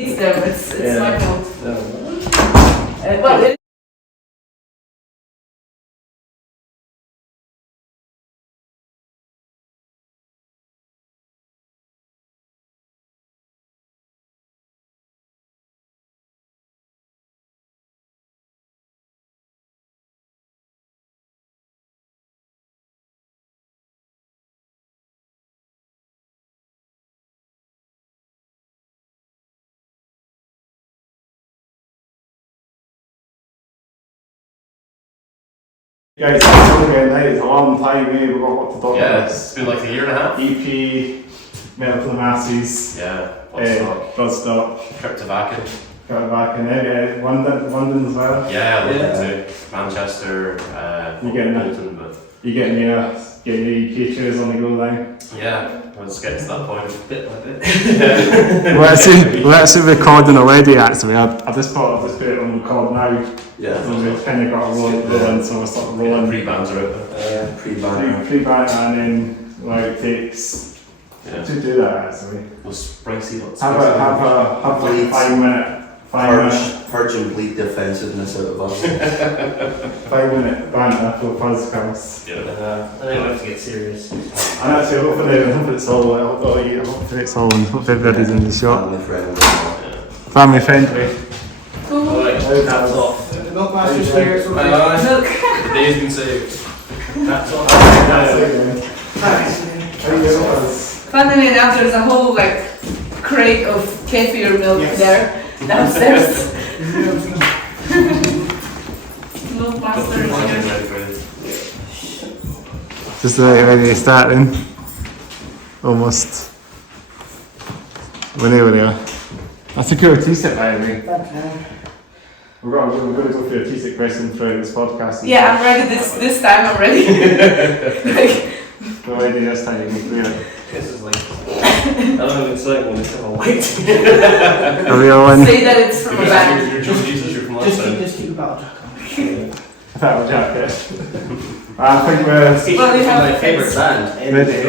It's them. It's my fault. No. Well, Guys, it's a long time, we've got what to talk about. Yeah, it's been like a year and a half. EP, Metal for the Masses, Yeah, Bloodstock, Bloodstock, and London as well. Yeah, London too. Manchester, Bolton, but You getting your EP tours on the go now? yeah, let's get to that point. Bit by bit. We're actually recording already actually. I just thought I'd just put it on record now. Yeah. So we've kind of got a rolling, so we're sort of rolling. Pre-bands are open. Pre-ban and then Outtakes. Yeah. To do that actually. We'll spring seed up. Have like a 5 minute Purge and bleed defensiveness out of us. 5 minute banter for podcast. Yeah. I think we have to get serious. And actually, hopefully it's all. Hopefully it's all. Hopefully everybody's in the shop. Family friendly. Family friendly. cool. That's off. The Milkmaster's here. So Milk. The day's been saved. That's off. Funnily enough, there's a whole crate of kefir milk there downstairs. Milkmaster is here. Just ready to start then. Almost. Whenever they are. That's a cool t-shirt by the way. We're going to go through a t-shirt question throughout this podcast. Yeah, I'm ready this time. I'm ready. Go ready this time, you can clear it. This is like, I don't know if it's like when it's kind of white. Are we all in? Say that it's from a band. You're from last time. just keep about Battle jacket. I think we're Well, you have my favourite band. ready to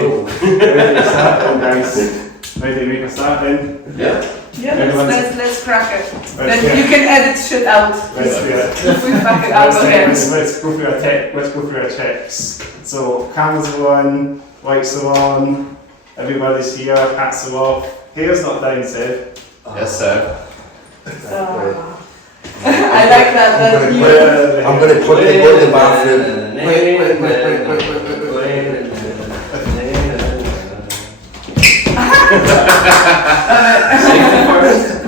start then, guys. Ready to make a start then? Yeah. Yeah, let's crack it. Then get you can edit shit out. Let's do it. If we fuck it out again. Let's go through our checks. So cameras are on, lights are on, everybody's here, hats are off. Hair's not down, Sid. Yes, sir. I like that. I'm going to quickly go to the bathroom.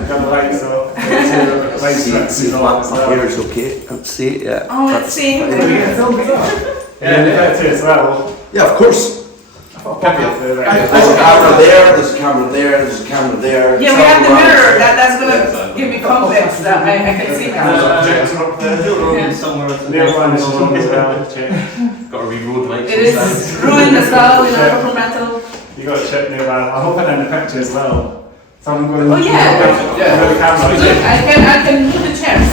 Got the lights off. Here it's okay. Let's see, yeah. Oh, let's see. Yeah, that's it as well. Yeah, of course. There's a camera there, there's a camera there, there's a camera there. Yeah, we have the mirror. That's gonna give me context. That I can see now. The other one is on as well. Check. Got to reroll the mics. It is ruined as well, proper metal. You got to check nearby. I'm hoping in the picture as well. So I'm going. Oh yeah. The camera. Look, I can move the chairs.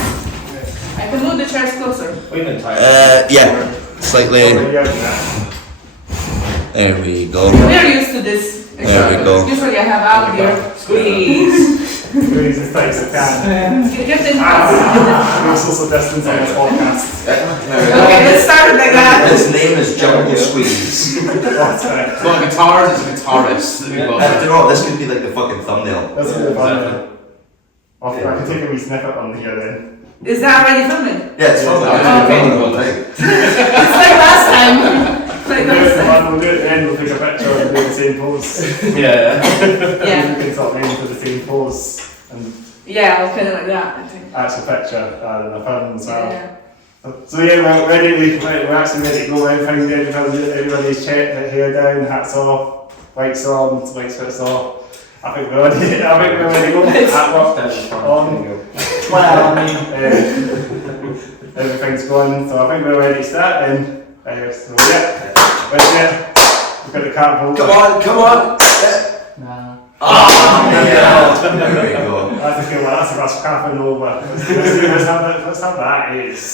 I can move the chairs closer. We've been tired. Yeah, slightly. There we go. We're used to this. There we go. Usually I have out here. Squeeze. Squeeze as tight as I can. Get in. No social distance on this podcast. Okay, let's start it like that. His name is Jungle Squeeze. That's right. It's not a guitarist, it's a guitarist. I don't know, this could be like the fucking thumbnail. That's really fun. I can take a wee snippet on here then. Is that already filming? Yeah, it's filming. It's like last time. Like last time. We'll do it at the end, we'll take a picture and do the same pose. Yeah. Yeah. We can start aiming for the same pose and Yeah, okay, like that, I think. actual picture rather than a film as well. Yeah. So yeah, we're ready, we're actually ready to go. Everybody's checked, their hair down, hats off, lights on, lights switched off. I think we're ready to go. Hat work on. Well, I mean, everything's going, so I think we're ready to start then. So yeah, we've got the card holder. Come on! No. Oh, yeah! There we go. That's a rough capping over. Let's have that ace.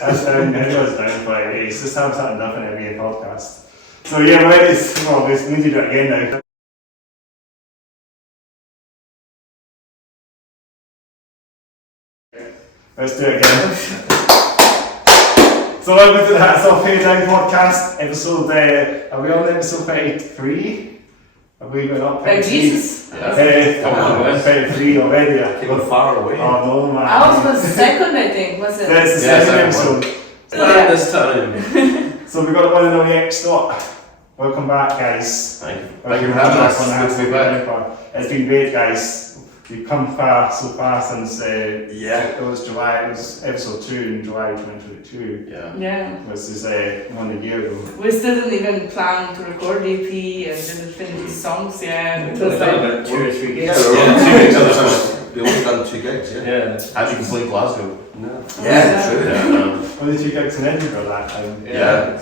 That's down, it goes down by ace. Let's have something different every podcast. So yeah, we're ready. Well, we need to do it again now. Let's do it again. So welcome to the Hats Off Here Down podcast, episode, are we on episode 33? Have we got up? Like Jesus. Come on, 33 already. You're far away. Oh no, man. Ours was second, I think, was it? That's the Yeah, second second episode. Yeah. This time. So we've got the one and only Extort. Welcome back, guys. Thank you. Welcome Thank you for having back us. on the Good Hats to Off be Here back. Down pod. It's been great, guys. We've come so far since Yeah. it was July, it was episode 2 in July 2022. Yeah. Yeah. This is 1 year ago. We still didn't even plan to record EP and didn't finish the songs yet. It was like, about 2 or 3 Yeah, gigs. we're Yeah, on 2 gigs at a time. We only done 2 gigs, yeah. Yeah. How'd you play Glasgow? No. Yeah, true. Yeah. Only 2 gigs in Edinburgh that time. Yeah.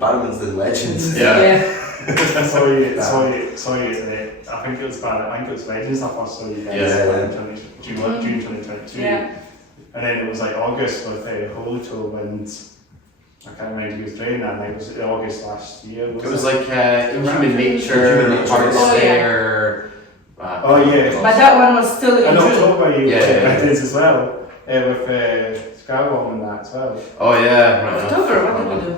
Bannerman's than legends. Yeah. yeah. I saw you, I think it was Legends I first saw you guys Yeah. in June 2022. Yeah. And then it was like August with Holy Tube and I can't remember who was playing that night, was it August last year? It was like Inhuman Nature, Inhuman Nature. Hearts Oh, yeah. There. Oh, yeah. But that one was still in In June. October you Yeah, played yeah, yeah. Legends as well, with Skywalk and that as well. Oh yeah. Right. October, what did we do?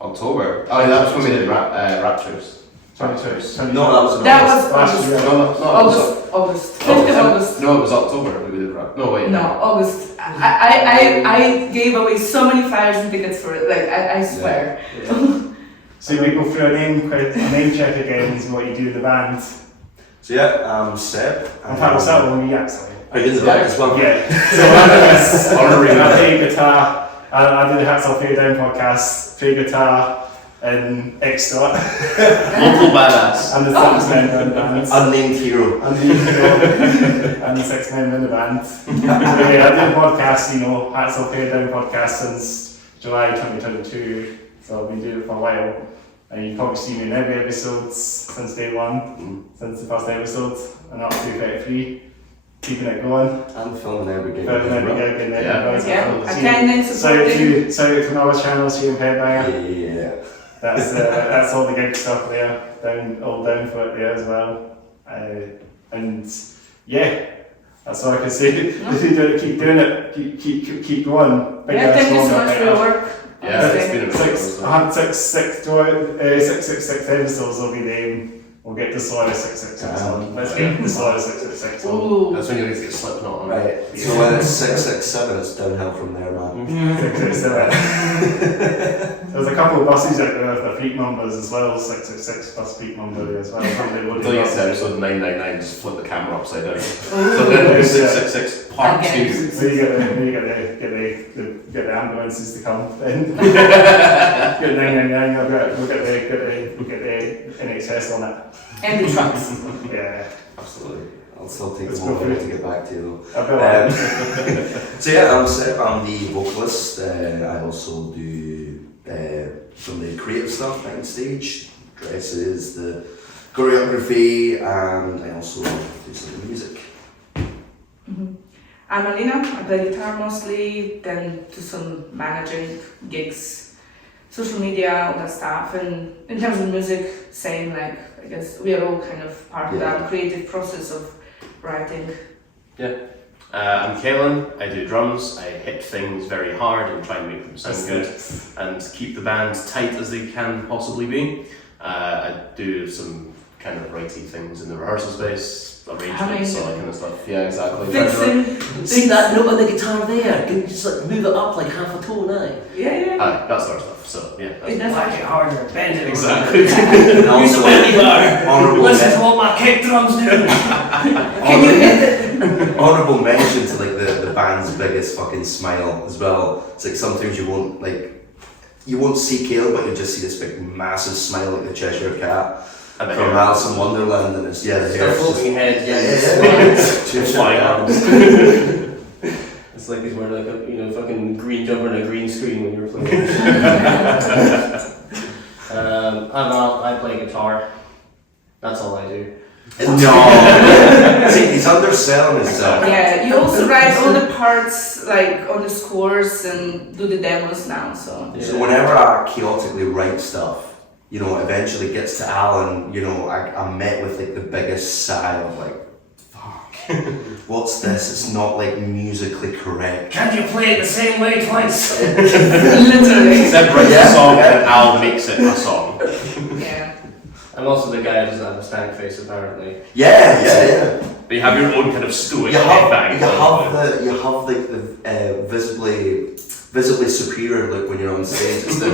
October. Oh yeah, that was when we did Raptures. 22. No, that was That was last August. year. August. 5th of August. No, it was October we did Rap. No wait. No, August. I gave away so many flyers and tickets for it, like, I swear. So we go through a name check again, is what you do in the band. So yeah, Seb. In fact, was that one we actually? Are you in the back as well? Yeah. So Honorary I play guitar. I do the Hats Off Here Down podcast. Play guitar in Extort Local badass. and the 6 men in the band. Unnamed hero. And the 6 men in the band. So yeah, I do a podcast, Hats Off Here Down podcast since July 2022. So I've been doing it for a while. And you've probably seen me in every episode since day one, since the first episode, and up to 33. Keeping it going. I'm filming every gig. Filming every gig and then Yeah. guys Yeah, are attendance, supporting. Shout out to our channels here in Headbanger. Yeah. That's all the gig stuff there, all down for it there as well. And yeah, that's all I can say. Keep doing it, keep going. Bigger, Yeah, thank you so stronger, much for your better. work. Yeah, it's been a I had 666 episodes will be the aim. We'll get the Sawyer 666 on. Let's get the Sawyer 666 on. Ooh. That's when you get Slipknot on. Right. So when it's 667, it's downhill from there, man. 667. There's a couple of buses out there with the fleet numbers as well, 666 plus fleet number there as well. Until you get to episode 999, just flip the camera upside down. So then it'll be 666 part Again. 2. So you get the ambulances to come then. Get 999, we'll get the NHS on it. And the trucks. Yeah. Absolutely. I'll still take Let's a go moment for it. to get back to you I though. bet So yeah, I'm Seb, I'm the vocalist. I also do some of the creative stuff behind stage, dresses, the choreography, and I also do some of the music. I'm Alina, I play guitar mostly, then do some managing gigs, social media, all that stuff. And in terms of music, same, like, I guess we are all kind of part of that creative process of writing. I'm Kaelan, I do drums, I hit things very hard and try and make them sound good and keep the band tight as they can possibly be. I do some kind of righty things in the rehearsal space, arrangements, all that kind of stuff. Yeah, exactly. Fixing. See that note on the guitar there? Can you just like move it up like half a tone now? Yeah. That sort of stuff, so yeah. It does Whack it harder, bend it. Exactly. And Use the belly bar. honourable, Listen to what my kick drums do. Can you hit it? honourable mention to like the band's biggest fucking smile as well. It's like sometimes you won't see Kale, but you'll just see this big massive smile like the Cheshire Cat And the from hair. Alice in Wonderland, and it's the hair. They're It's just- floating head, Yeah. Two flying arms. It's like he's wearing like a fucking green jumper and a green screen when you're playing. I'm Al, I play guitar. That's all I do. No. See, he's underselling himself. Yeah, you also write all the parts, like on the scores, and do the demos now, so. So whenever I chaotically write stuff, eventually gets to Alan, I'm met with like the biggest sigh of like, fuck. What's this? It's not like musically correct. Can't you play it the same way twice? Literally. Seb writes a song and Al makes it a song. Yeah. I'm also the guy who doesn't have a stank face, apparently. Yeah. But you have your own kind of stoic You headbang. have like the visibly superior look when you're on stage. It's the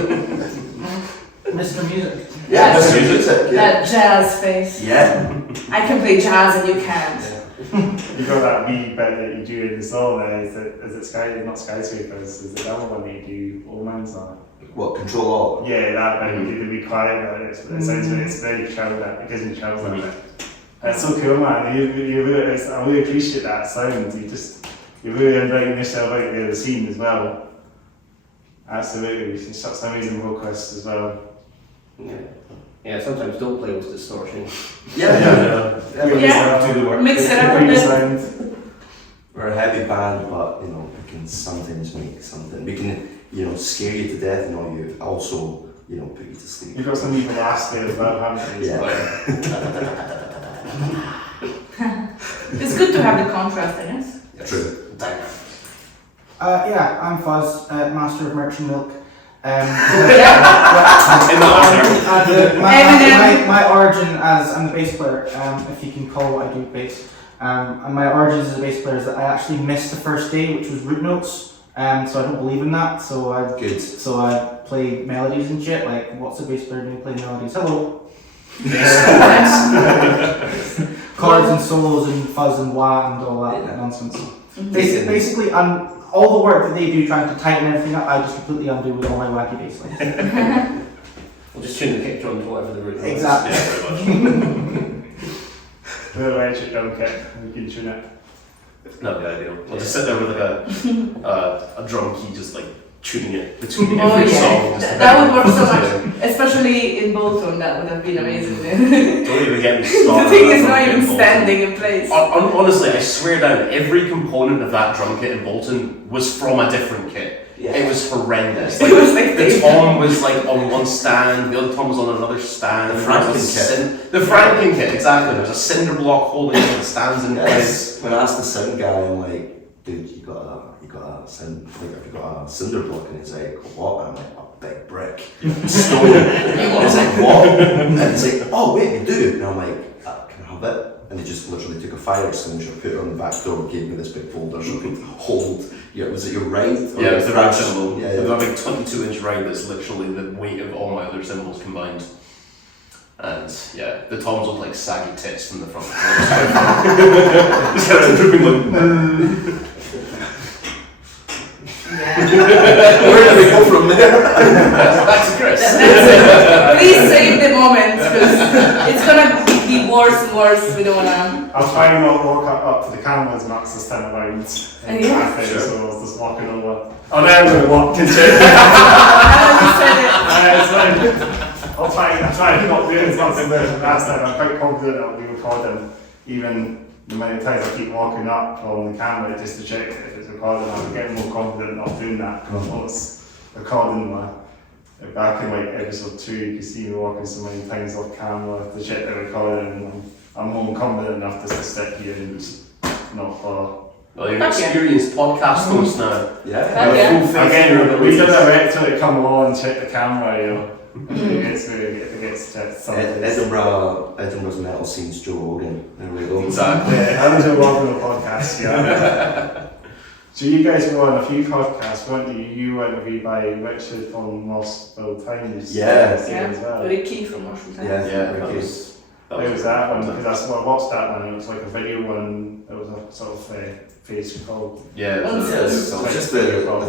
Mr. Music. yeah, That's- Mr. Music. Yeah. That jazz face. Yeah. I can play jazz and you can't. You got that wee bit that you do in the song there, is it not Skyscrapers, is the other one that you do Omens on? What, Control Alt? Yeah, that bit, you do the wee quiet bit, it sounds like it's very chilled, it gives me chills on it. It's so cool, man, I really appreciate that sound, you're really inviting yourself out there the scene as well. Absolutely, you're such an amazing vocalist as well. Yeah, sometimes don't play with distortion. Yeah. Do the work. Mix it up a bit. Sound. We're a heavy band, but we can sometimes make something. We can, scare you to death, and you also, put you to sleep. You've got some evil last there as well, haven't you? Yeah. It's good to have the contrast, I guess. True. Yeah, I'm Fuzz, Master of Merchant Milk. My origin as I'm the bass player, if you can call what I do bass. And my origins as a bass player is that I actually missed the first day, which was root notes. So I don't believe in that. So I play melodies and shit. Like, what's a bass player doing playing melodies? Hello. Chords and solos and fuzz and wah and all that nonsense. Basically, all the work that they do trying to tighten everything up, I just completely undo with all my wacky bass lines. We'll just tune the kick drum to whatever the root is. Exactly. Yeah, pretty much. With an electric drum kit, we can tune it. That'd be ideal. We'll just sit there with like a drum key, just like tuning it between Oh every yeah, song. that would work so much, especially in Bolton. That would have been amazing. Don't even get me started. The thing is on not that even drum kit in standing in place. Bolton. Honestly, I swear down, every component of that drum kit in Bolton was from a different kit. Yeah. It was horrendous. It was like the tom was like on one stand, the other tom was on another stand. The Franken There was kit. The Franken kit, exactly. There was a cinder block holding the stands in place. Yes. When I asked the sound guy, I'm like, dude, you got a sound, like, have you got a cinder block? And he's like, what? And I'm like, a big brick. Stone. I was like, what? And he's like, oh wait, we do. And I'm like, can I have it? And they just literally took a fire extinguisher, put it on the back door, gave me this big folder so I could hold. Yeah, was it your right? Yeah, it was the round cymbal. Yeah, It was a big 22-inch round that's literally the weight of all my other cymbals combined. And yeah, the toms look like saggy tits from the front. Just kind of drooping like. Where do we go from there? Back to Chris. Please save the moment because it's gonna be worse and worse. We don't wanna. I was trying not to walk up to the cameras max this time around. In Yeah. traffic, so I was just walking over. Oh, now I'm going to walk into it. It's fine. I'll try to not do it as much as last time. I'm quite confident I'll be recording, even the many times I keep walking up on the camera just to check if it's recording. I'm getting more confident not doing that because I know it's recording. Back in like episode 2, you can see me walking so many times off camera to check the recording, and I'm more confident enough just to sit here and just not bother. Well, you're an experienced podcast host now. Yeah. Okay. Full faith in your Again, we abilities. done a rector to come along and check the camera, it gets checked sometimes. Edinburgh's metal scene's Joe Rogan. There we go. Exactly. Yeah, I was involved in a podcast, yeah. So you guys were on a few podcasts, weren't you? You were interviewed by Richard from Moshville Times. Yeah. As Yeah, well. Ricky from Moshville Times. Yeah, Yeah, Ricky. How was that one? Because I watched that one, it was like a video one, it was a sort of face called. Yeah, it On was- Yeah, Zoom. it's just the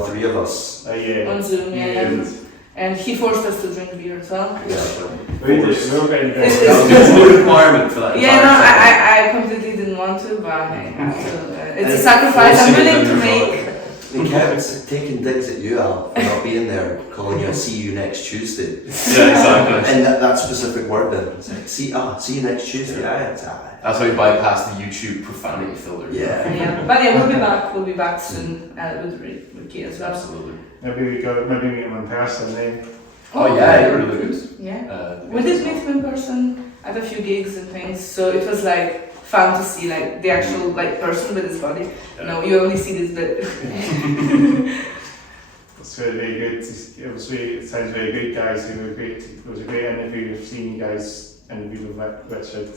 three of us. Yeah. On Zoom, yeah. And he forced us to drink beer as well. Yeah. We were getting It's- very That was no requirement for that. Yeah, entire no, time. I completely didn't want to, but I have to. It's a sacrifice I'm willing to make. They kept taking digs at you, Al, for not being there, calling you a see you next Tuesday. Yeah, exactly. And that specific word then, it's like, see you next Tuesday. Yeah, it's That's how we bypassed the YouTube profanity filter. Yeah. Yeah, but yeah, we'll be back. We'll be back soon with Ricky as well. Absolutely. Maybe meet him in person then. Oh yeah, you're really good. Yeah. We did meet him in person at a few gigs and things, so it was like fun to see like the actual like person with his body. Yeah. No, you only see this bit. It's very good. It sounds very good, guys. It was a great interview. We've seen you guys interview with Richard.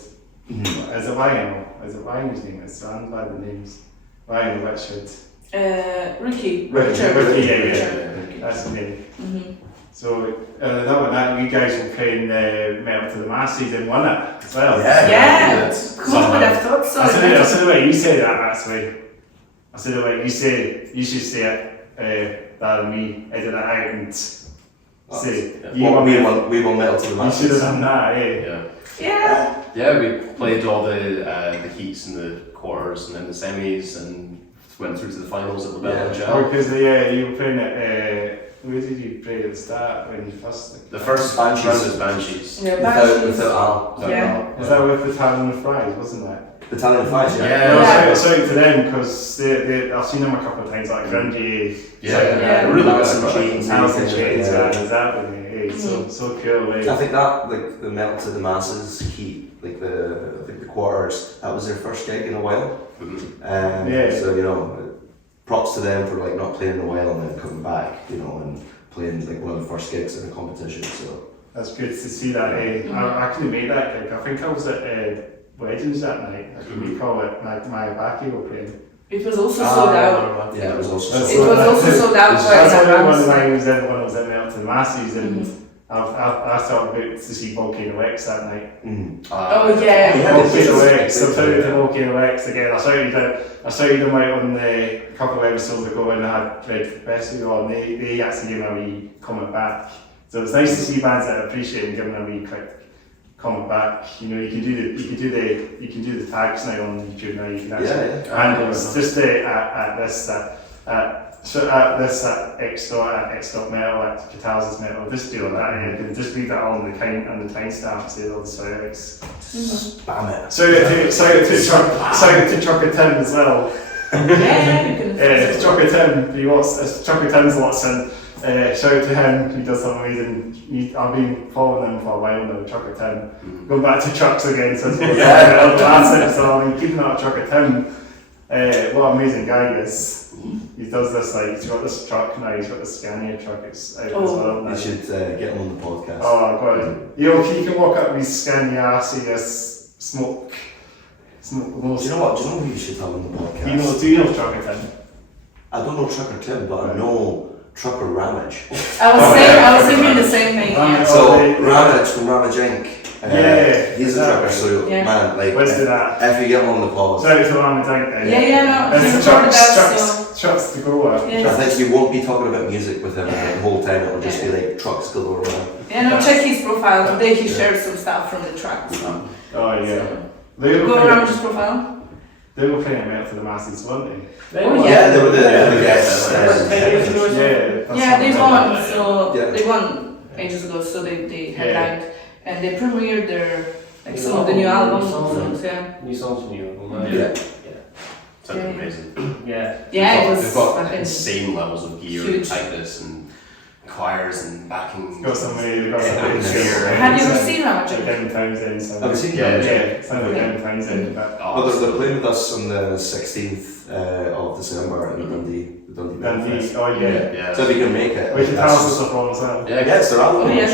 Is it Ryan? Is it Ryan his name is? I'm glad the names. Ryan or Richard. Ricky. Ricky, yeah. Richard. That's the name. Mm-hmm. So that you guys were playing Metal to the Masses and won it as well. Yeah. Cool would have thought so. I said the way you say that actually. I said the way you say you should say it rather than me edit it out and say we won Metal to the you Masses. should have done that, eh? Yeah. Yeah, we played all the heats and the quarters and then the semis and went through to the finals at the Bell and Oh, because you were playing it. Where did you play at the start when you first? The first round was Banshees. Yeah, Without Al. Yeah. Was that with Battalion of Fries, wasn't it? Battalion 5, yeah. Yeah. No, sorry to them because I've seen them a couple of times, like Grungy. Yeah. Really Alice good. in Chains. Alice in Chains, Yeah. exactly. So cool. I think that, like, the Metal to the Masses heat, like the quarters, that was their first gig in a while. So, you know, props to them for like not playing in a while and then coming back, you know, and playing like one of the first gigs in a competition. So that's good to see that. I couldn't make that gig. I think I was at Weddings that night. I can recall it. My backy were playing. It was also sold out. yeah, it was also That's It was also sold out. That's by one Ramfest. of mine was in when I was at Metal to the Masses, and I thought about to see Volcano X that night. Oh yeah. Volcano X. So shout out to Volcano X again. I shouted them out on a couple of episodes ago when I had Red Festival, and they actually gave me a wee comment back. So it's nice to see bands that appreciate and giving a wee quick comment back. You know, you can do the tags now on YouTube now. You can actually and it was just at Extort Metal, at Catalysis Metal, just do that, and you can just read that all on the timestamps, say all the sounds. spam it. So to Chucker Tim as well. Yeah, you can. Chucker Tim, Chucker Tim's Watson. Shout out to him, he does something amazing. I've been following him for a while now, Chucker Tim. Going back to trucks again since last episode, so I've been keeping up with Chucker Tim. What an amazing guy he is. He does this, like, he's got this truck now, he's got this Scania truck, it's out as well now. You should get him on the podcast. Oh, God. He can walk up with his Scania, see this smoke. Do you know who you should have on the podcast? Do you know Trucker Tim? I don't know Trucker Tim, but I know Trucker Ramage. I was thinking the same thing. Yeah. So Ramage from Ramage Inc. He's a trucker, so man, like Let's do that. if you get him on the pod, Shout out to Ram and No, he's It's recorded that, trucks to go with. Yeah. I think you won't be talking about music with him the whole time. It'll just be like trucks galore. check his profile. Today he shared some stuff from the track. So. Oh, yeah. So, They were go playing- around his profile. They were playing Metal to the Masses, weren't they? Oh, Yeah, they were the guests. Yeah, they won. So Yeah. they won ages ago. So they headlined and they premiered their some of the new album songs. Yeah. New songs from you. Sounds amazing. Yeah. Yeah, it was They've got fucking insane levels of gear huge. and tightness and choirs and backing. Got some Have Have you ever seen Ramage? Devin Townsend. So. Have you seen Yeah, that? Sounds like Devin Townsend. But Oh, they're playing with us on the 16th of December in Dundee. The Dundee Ramfest. oh, yeah. Yeah. So if you can make it, We should tell us the stuff on as well. Yeah, Yes, they're out. Oh, yes.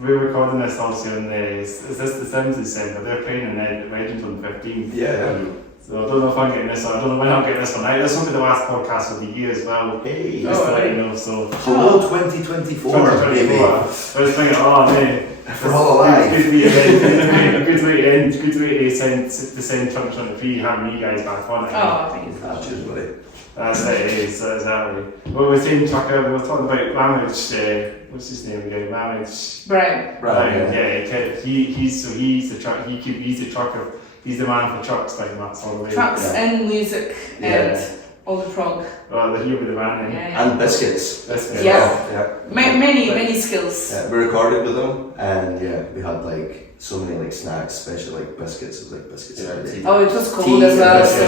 We're recording this obviously on is this the 7th of December? They're playing in Legend on the 15th. Yeah. So I don't know if I'm getting this one. I don't know when I'll get this one out. This will be the last podcast of the year as well. Hey. Just to let you know. So Hello 2024, baby. I was thinking, oh man, We're all alive. Good way to end. Good way to send 2023 having you guys back on. Oh, thank you. Cheers, buddy. That's it. Exactly. Well, we're saying Tucker. We were talking about Ramage. What's his name again? Ramage. Brian. Right. Yeah. He's the truck. He's the trucker. He's the man for trucks, like that's all the way. Trucks and music and all the prog. Oh, he'll be the man. And biscuits. Yeah. Many skills. Yeah, we recorded with them, and we had like so many like snacks, especially like biscuits. It was like biscuits every day. Oh, it was cold as well. So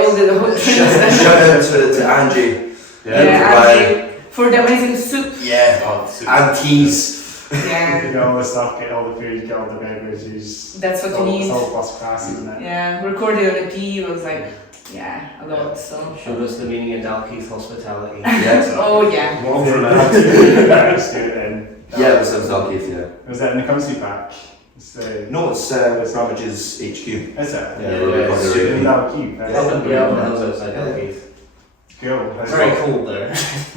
all the whole Shout out to Angie. Angie for the amazing soup. Yeah. Oh, super. And teas. Yeah. Get all the stuff, get all the food, get all the beverages. That's what It's you all- need. It's all plus class, isn't it? Yeah, recording on EP was like, yeah, a lot. So. Showed us the meaning of Dalkeith's hospitality. Yeah. Oh yeah. Well, for now. Let's do it then. Yeah, it was Dalkeith, yeah. Was that in the country pack? It's, No, it's Ravage's HQ. is it? Yeah, Yeah, we're it's recording In already. Dalkeith. Up That's in the hills outside Dalkeith. cool. It's very cold there.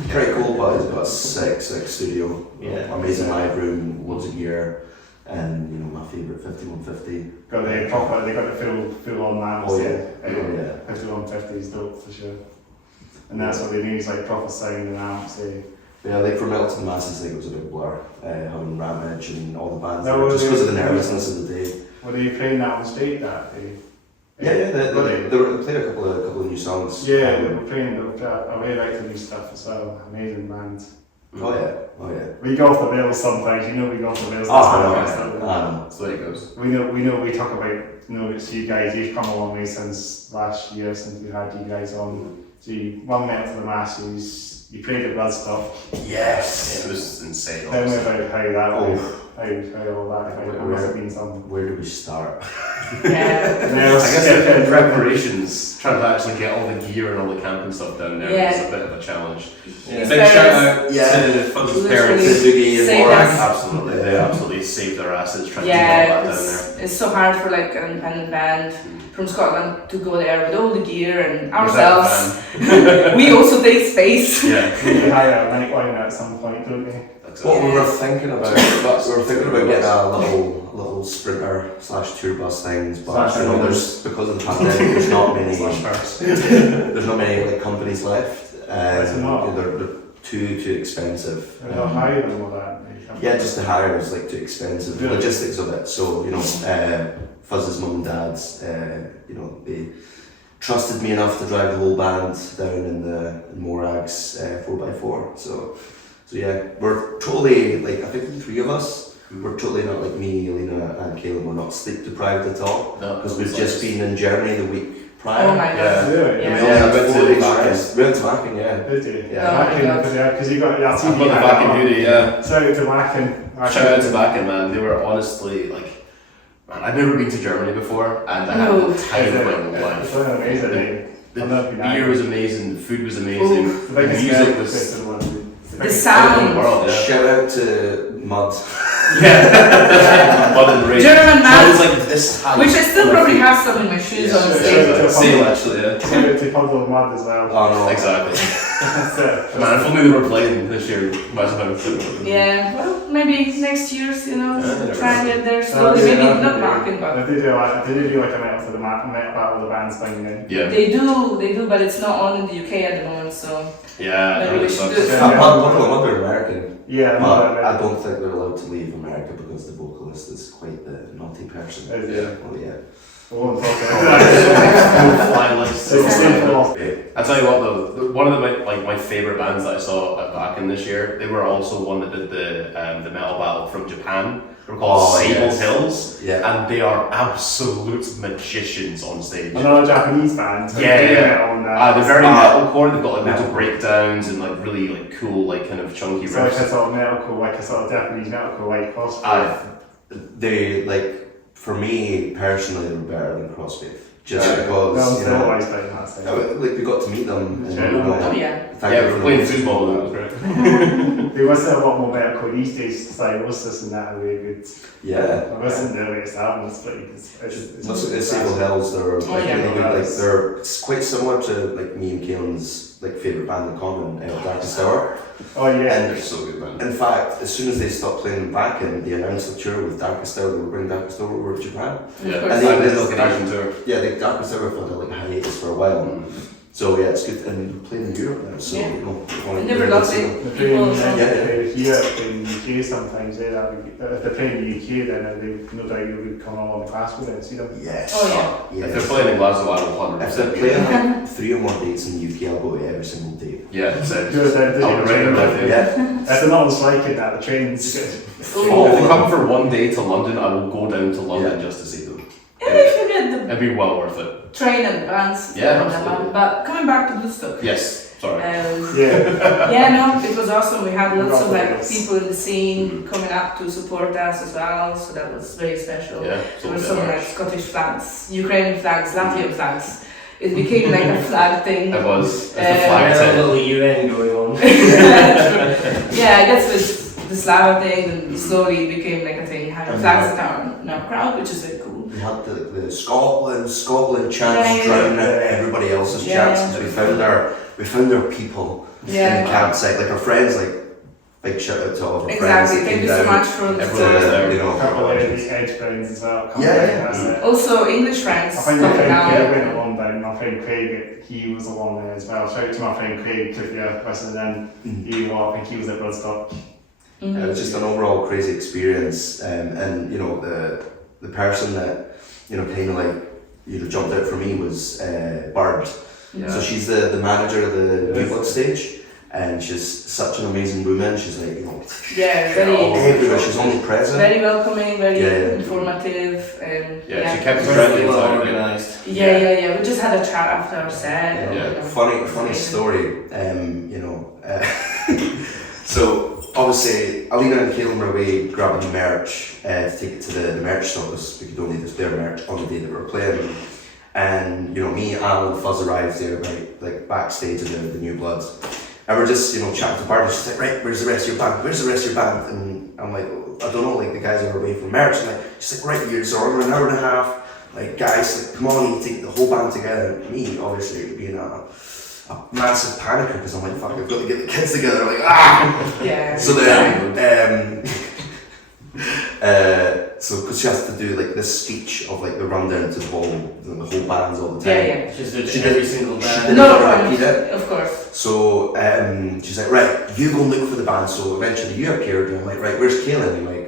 Very cool, but it's got a sick studio. Yeah. Amazing live room, loads of gear, and my favourite 5150. Got the proper, they got the full on amps. Oh, yeah. Yeah. 5150 is dope for sure. And that's what they need, is like proper sound and amps. Yeah, like for Melt to the Masses, it was a big blur. Having Ramage and all the bands, No, there, just they- because of the nervousness of the day. Were they playing that on stage that day? Yeah, they Were played a couple of new songs. Yeah, they were playing, I really like the new stuff as well. Amazing band. Oh yeah. We go off the rails sometimes, we go off the rails. Oh, I know. That's the- That's the way it goes. We know we talk about, it's you guys, you've come a long way since last year, since we had you guys on. So you won Metal to the Masses, you played at Bloodstock. Yes. It was insane. Tell me honestly. about how that Oh. went, how all that went. It must have been some. Where do we start? Yeah. Nerves I guess skipping. the preparations, trying to actually get all the gear and all the camping stuff down there Yeah. was a bit of a challenge. Yeah. Big shout out Yeah. to Fuzzy's Literally. parents. Boogie and Say Warwick. that. Absolutely, they absolutely saved their asses trying to Yeah, get all that down there. it's so hard for like an independent band from Scotland to go there with all the gear and Without ourselves. the van. We also take space. Yeah. We hire a night line at some point, don't we? That's What it. we were thinking about, getting a little sprinter / tour bus things, but Slash there's because of the pandemic, there's not many. First. There's not many like companies left. There's not. They're too expensive. We're not hiring them all that. Yeah, just the hire is like too expensive. The Really? logistics of it. So Fuzz's mum and dad's, they trusted me enough to drive the whole band down in the Morags 4x4. So yeah, we're totally like, I think the three of us, we're totally not like me, Alina, and Caleb. We're not sleep deprived at all No, because we've just been in Germany the week prior. Oh my Yeah. god. Really? Yeah. We only had I went 4 to weeks Wacken. rest. We went to Wacken, yeah. Did you? Yeah. Oh my God. Because you got your I've TV. got the back in duty, yeah. Shout out to Wacken. Shout out to Bakken, man. They were honestly like, man, I've never been to Germany before, and I had No. the time of my It's life. amazing. The I've never been beer out. was amazing, the food was amazing, Oof. The the biggest music metal was festival in the The biggest- sound. in the world, yeah. Shout out to Mud. Yeah. Mud and rain. German So man, it was like this high. which I still probably have some in my shoes on Yeah, stage. sure. Same actually, yeah. Shout out to Puddle of Mud as well. Oh no. Exactly. That's it. Man, if only they were playing this year, imagine how it Yeah, well, maybe next year's, Yeah, try and get there slowly. Maybe not Bakken, but They do like a metal to the metal battle of the bands thing then. Yeah. they do, but it's not on in the UK at the moment, so Yeah. maybe we it should sucks. do it. Yeah. Mud are American, Yeah, but I don't think they're allowed to leave America because the vocalist is quite the naughty person. Yeah. Oh yeah. We won't talk about that. Fly like so. It's simple. I tell you what though, one of my favorite bands that I saw at Bakken this year, they were also one that did the metal battle from Japan. They're called Sable yes. Hills, Yeah. and they are absolute magicians on stage. Another Japanese band. Yeah. They're very Ah. metalcore. They've got like little Metalcore. breakdowns and like really like cool like kind of chunky It's like a riffs. sort of metalcore, like a sort of Japanese metalcore, like cross. They like, for me personally, they were better than Crossfaith. Just Yeah. Well, because still always playing that thing. like we got to meet them. And, Yeah. oh yeah. thank Yeah, you we for were playing the- football and that was great. They must have a lot more metalcore these days. Stylosis and that are really good. Yeah. I listened to their latest album. It's pretty good. Listen to Sable Hills, they're like yeah. really good. Like they're, it's quite similar to like me and Kaelin's like favourite band in common, Darkest Hour. Oh yeah. And they're so good, man. In fact, as soon as they stopped playing back in, they announced a tour with Darkest Hour. They were bringing Darkest Hour over to Japan. Yeah, Of and course. they And did they- a Canadian tour. Yeah, the Darkest Hour felt like a hiatus for a while. So yeah, it's good. And we're playing in Europe now, so Yeah. wanna Never go lost see it. them. They're playing People from- here, in the UK sometimes. If they're playing in the UK, then they no doubt you would come along to Glasgow and see them. Yes. Oh, yeah. If Yes. they're playing in Glasgow, I will 100%. If they're playing like 3 or more dates in the UK, I'll go to every single day. Yeah, so Good, then, I'll be right there with you. Yeah. If they're not on strike in that, the trains. Oh, if they come for one day to London, I will go down to London just to see them. If you get the It'd be well worth it. train and bands, Yeah, absolutely. but coming back to Bloodstock, Yes. Sorry. Yeah. No, it was awesome. We had lots of like Yes. people in the scene coming up to support us as well, so that was very special. Yeah. There were some like Scottish flags, Ukrainian flags, Latvian flags. It became like a flag thing. It was. It's the I flag had a thing. little UN going on. Yeah, I guess with the Slava thing, and slowly it became like a thing, having flags in our crowd, which is very cool. We had the Scotland chants Yeah. drowning out everybody else's Yeah. chants because we found our people in the Yeah, campsite, like our friends, like big shout out to all of our friends. exactly. that Thank came you so down. much for Everyone was there. You know, A couple of edge friends as well. Yeah. That's it. Also English friends I think my coming friend Craig down. went along down. My friend Craig, he was along there as well. Shout out to my friend Craig, if you're listening in. I think he was at Bloodstock. Mhm. It was just an overall crazy experience, and you know the person that kind of like jumped out for me was Bird. Yeah. So she's the manager of the New Blood stage, and she's such an amazing woman. She's like Yeah, everywhere. She's only present. very welcoming, very Yeah. informative, and Yeah, she kept us Very friendly. well Well organised. yeah. We just had a chat after our set. Yeah. you know. Funny story. So obviously, Alina and Caleb were away grabbing the merch to take it to the merch store because we could only display our merch on the day that we were playing. And me, Al, and Fuzz arrived there, like backstage in the New Blood, and we're just chatting to Barbara. She's like, right, where's the rest of your band? Where's the rest of your band? And I'm like, I don't know, like the guys are away from merch. And she's like, right, you're over an hour and a half. Like guys, like come on, you take the whole band together. Me, obviously, being a massive panicker because I'm like, fuck, I've got to get the kids together. Like, ah! Yeah. So then, so because she has to do like this speech of like the rundown to the whole bands all the time. Yeah. Just did She every did- single she band. did- No, repeat it. of course. So she's like, right, you go look for the band. So eventually you appeared, and I'm like, right, where's Kaylin? And I'm like,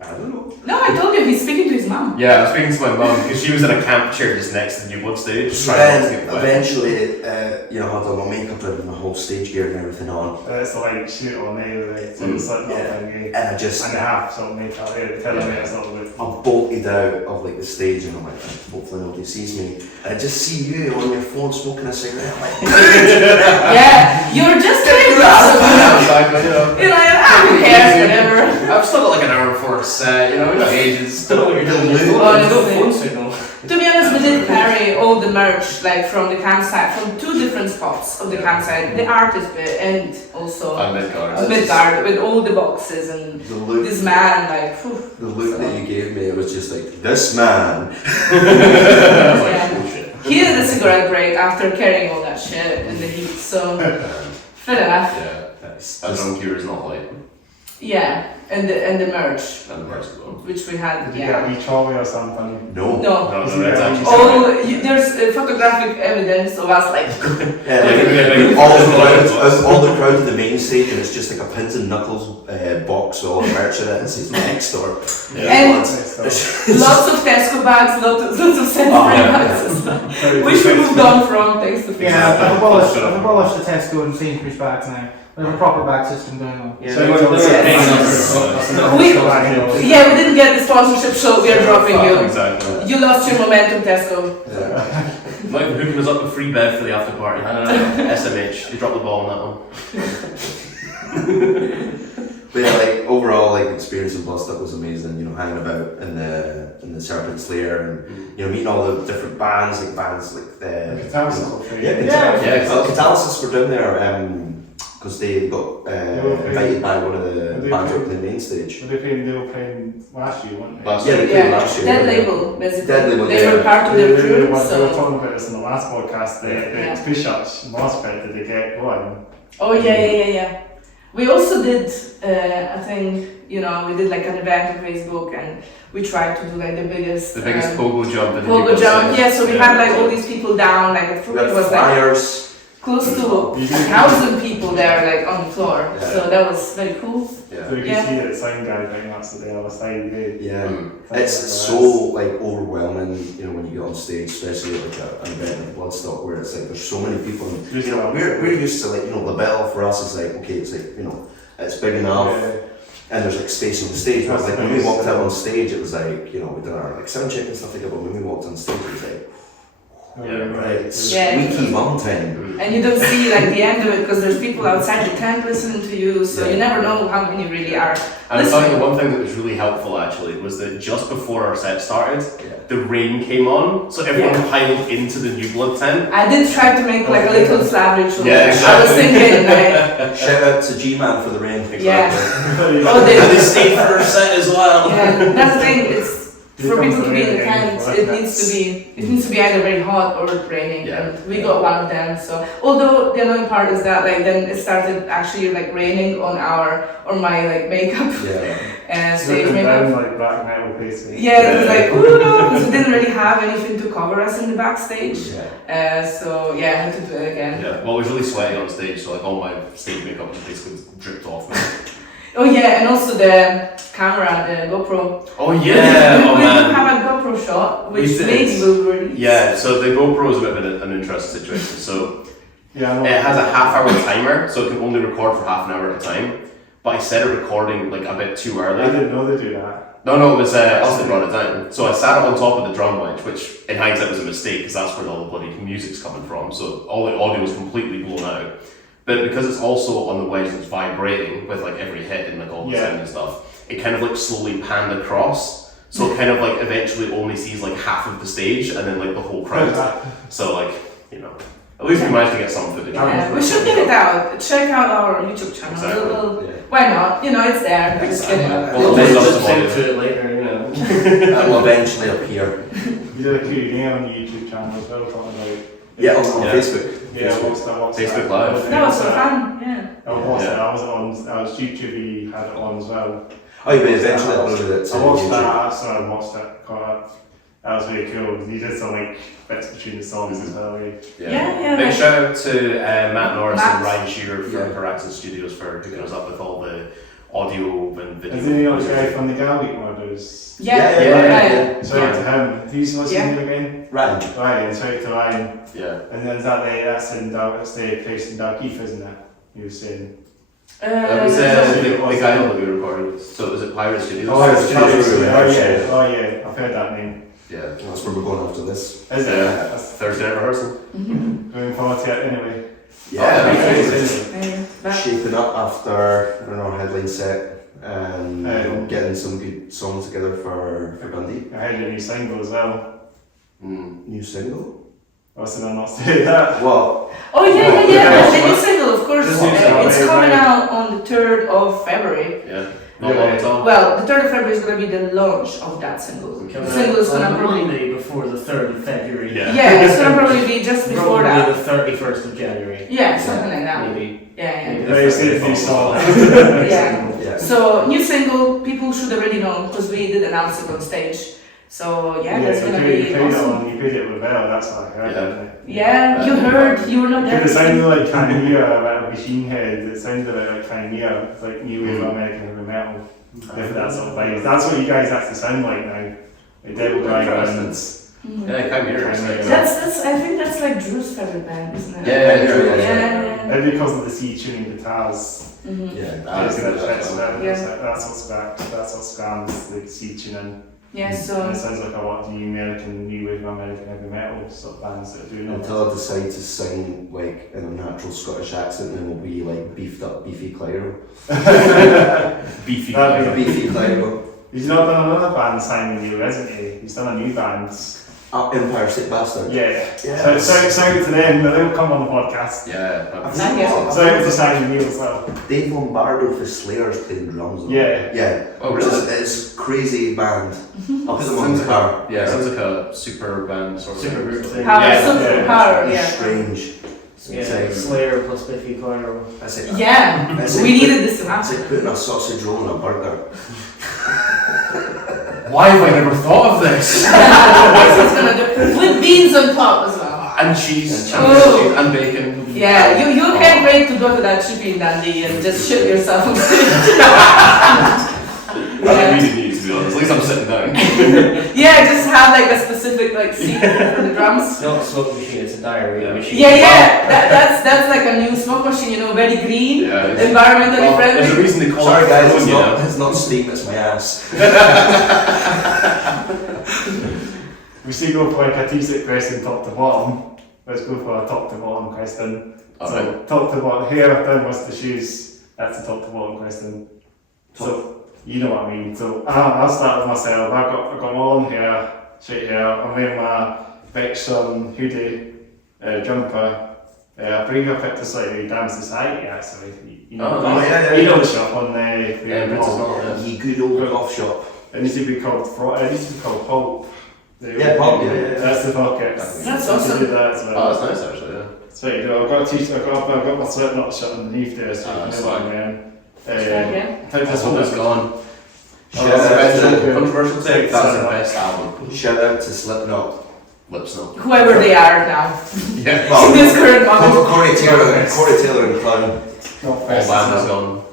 I don't know. No, I told you he's speaking to his mom. Yeah, I was speaking to my mum because she was in a camp chair just next to the New Blood stage. So trying not to then get wet. eventually, I had all my makeup and my whole stage gear and everything on, It's like shoot on there, like, so it's like nothing. and I just And a half sort of make out there, telling me it's not good. I bolted out of like the stage, and I'm like, hopefully nobody sees me. And I just see you on your phone smoking a cigarette. I'm like, Yeah, you're just doing Yeah, that. exactly, You're like, who cares, whatever. I've still got like an hour before a set, we've got ages. Don't know what you're doing. Oh, You've got honestly. phone signal. To be honest, we did carry all the merch like from the campsite, from two different spots of the campsite, the artist bit and also I'm Midgard. Midgard with all the boxes and the look, this man like. Whew. the look that you gave me, it was just like, this man. Yeah. He did a cigarette break after carrying all that shit in the heat, so fair enough. Yeah, a drum cure is not light. Yeah, and the merch And the merch as well. which we had. Did you Yeah. get a wee trolley or something? No. No. No, that's actually There's photographic evidence of us like. Yeah, Like, all the crowd at the main stage, and it's just like a pins and knuckles box with all the merch in it, and it says Extort. And It's lots of Tesco bags, lots of Sainsbury bags and stuff. Which we moved on from thanks to Yeah, I've abolished the Tesco and Sainsbury's bags now. We have a proper bag system going on. Yeah, So they were paying us. Yeah, we didn't get the sponsorship, so we are dropping you. Exactly. You lost your momentum, Tesco. Yeah. Might be hooking us up with free bev for the after party. I don't know. SMH, they dropped the ball on that one. But yeah, like overall, like experience in Bloodstock was amazing. Hanging about in the Serpent's Lair, and meeting all the different bands, like the Catalysis were down there because they got invited by one of the bands up in the main stage. They were playing last year, weren't they? Last Yeah, year. they played last year. Dead yeah. Label, basically. Dead Label, they yeah. were part of their crew, We were so. talking about this in the last podcast, Yeah. the push-ups, Moshville, did they get going? Oh yeah. We also did, I think, we did like an event on Facebook and we tried to do like the biggest pogo jump in the pogo New Blood jump. stage. Yeah, so we had like all these people down, like it We had was like flyers. close to 1,000 people there, like on the floor. Yeah. So that was very cool. So Yeah. you can Yeah. see that the sound guy pretty much that they have a side view. Yeah. Mm. It's so like overwhelming, when you get on stage, especially like an event like Bloodstock, where it's like there's so many people. And, we're used to like the bell for us is like okay, it's like it's big enough. And there's like space on the stage. But like when we walked out on stage, it was like we did our like sound check and stuff like that. But when we walked on stage, it was like Yeah, right, Yeah. squeaky bum time. and you don't see like the end of it because there's people outside the tent listening to you, so you never know how many really are And I listening. thought one thing that was really helpful actually was that just before our set started, the rain came on, so everyone piled into the New Blood tent. I did try to make like a little slab ritual. Yeah, I was thinking like, Shout out to G-Man for the rain. yeah. Exactly. Oh, And they stayed for our set as well. Yeah, that's the thing. It's Here for comes people to the be in rain the again. tent. It needs to be either very hot or raining, Yeah. and we got one of them. So although the annoying part is that like then it started actually like raining on my like makeup and stage Looking makeup. down like black metal pieces. Yeah, it was like ooh no, because we didn't really have anything to cover us in the backstage. So yeah, I had to do it again. Yeah, well, it was really sweaty on stage, so like all my stage makeup was basically dripped off me. Oh yeah, and also the camera, the GoPro. Oh yeah, we oh do man. have a GoPro shot, which We did. maybe will release. Yeah, so the GoPro is a bit of an interesting situation. So Yeah, it has a half-hour timer, so it can only record for half an hour at a time. But I set it recording like a bit too I early. didn't know they do that. No, it was us that brought it down. So I sat it on top of the drum wedge, which in hindsight was a mistake because that's where all the bloody music's coming from. So all the audio was completely blown out. But because it's also on the wedge that's vibrating with like every hit and like all the sound and stuff, it kind of like slowly panned across. So it kind of like eventually only sees like half of the stage and then like the whole crowd. So like, you know, at least we managed to get some footage. Yeah, we should get it out. Check out our YouTube channel. Exactly. Why not? You know, it's there. Just get it out. We'll We'll just upload link to it later, you know. That will eventually appear. You did a Q&A on the YouTube channel as well, talking about. Yeah, on Yeah. Facebook. Yeah, what's that? Facebook Live. That was so fun. Yeah. I was YouTube had it on as well. Oh, you eventually uploaded it to I watched YouTube. that, so I watched it, caught it. That was really cool. You did some like bits between the songs as well, right? Yeah, Big like- shout out to Matt Norris and Matt. Ryan Shearer from Paraxis Studios for hooking us up with all the audio and video. Is there any other guy from the Galweek Murders? Yeah. Shout out to him. Who's what's his name again? Ryan. Ryan, shout out to Ryan. Yeah. And then that's the place in Dalkeith, isn't it? You were saying. That was the guy that we recorded. So was it Pirate Studios? Yeah, I've heard that name. Yeah. That's where we're going after this. Is it? Yeah. Thursday night rehearsal. Looking forward to it anyway. Shaping up after our headline set and getting some good songs together for Dundee. I heard a new single as well. New single? What's the not say that? What? Oh yeah. The new single, of course. The new single, It's coming out on the 3rd of February. Yeah. Not long at all. Well, the 3rd of February is going to be the launch of that single. The single is going to probably Monday before the 3rd of February. Yeah, it's going to probably be just before Probably that. the 31st of January. Yeah, something like that. Maybe. Yeah. Very safe new song. Yeah. So new single, people should already know because we did announce it on stage. So yeah, that's gonna be awesome. You played it with Bell, that's what I heard. Yeah, you heard, you were not there. It sounded like Canea, about a machine head. It sounded a bit like Canea, like new wave American heavy metal. If that sort of vibe. That's what you guys actually sound like now. Like Devil Dragons. Yeah, come here. That's I think that's like Drew's favorite band, isn't it? Yeah. Maybe because of the C tuning guitars. Yeah, That's what's back. That's what's scams, like C tuning. Yeah, And so it sounds like a lot of the American new wave American heavy metal sort of bands that are doing it. Until I decide to sing like in a natural Scottish accent, then we'll be like beefed up, beefy Clyro. Beefy. Beefy Clyro. He's not done another band signing you, hasn't he? He's done a new band. Empire State Bastard. Yeah. Yeah. So to them, they'll come on the podcast. Yeah. So to sign you as well. Dave Lombardo for Slayer's playing drums. Yeah. Yeah. Oh, really? It's crazy band. I'll put them on the car. Yeah, sounds like a super band sort of Super group thing. super power, It's yeah. strange. Yeah, Slayer plus Biffy Clyro. That's it. Yeah, That's we it. needed this to It's like happen. putting a sausage roll in a burger. Why have I never thought of this? That's what's gonna do. With beans on top as well. And cheese, Oh. and bacon. Yeah, you can't wait to go to that chippy in Dundee and just shit yourself. I really need to be honest. At least I'm sitting down. Yeah, just have like a specific like seat for the drums. It's not a smoke machine, it's a diarrhea machine. Yeah. That's like a new smoke machine, very green, Yeah, environmentally Well, there's a friendly. reason they call Sorry it guys, cologne, it's not steam, it's my ass. We still go for like a T-sit pressing top to bottom. let's go for a top to bottom question. So Alright. top to bottom, hair down was the shoes. That's the top to bottom question. So you know what I mean. So I'll start with myself. I got my long hair, straight hair. I'm wearing my Vexon hoodie, jumper. I bring a picture slightly Damn Society actually. You know, you know the shop on the Ye good old off shop. It needs to be called it needs to be called Pulp. Yeah, Pulp, yeah. That's the pockets. That's You awesome. do that as well. Oh, that's nice actually. Yeah. That's what you do. I've got a t-shirt. I've got my Slipknot shirt underneath there, so you know that's what I fine. mean. Yeah. I think this This one one is is gone. Oh, That's the that's best good. controversial take. That's Slipknot. the best album. Shout out to Slipknot. Lips no. Whoever they are now. Yeah. In this current moment. Corey Taylor and Clown. not All best. band is gone.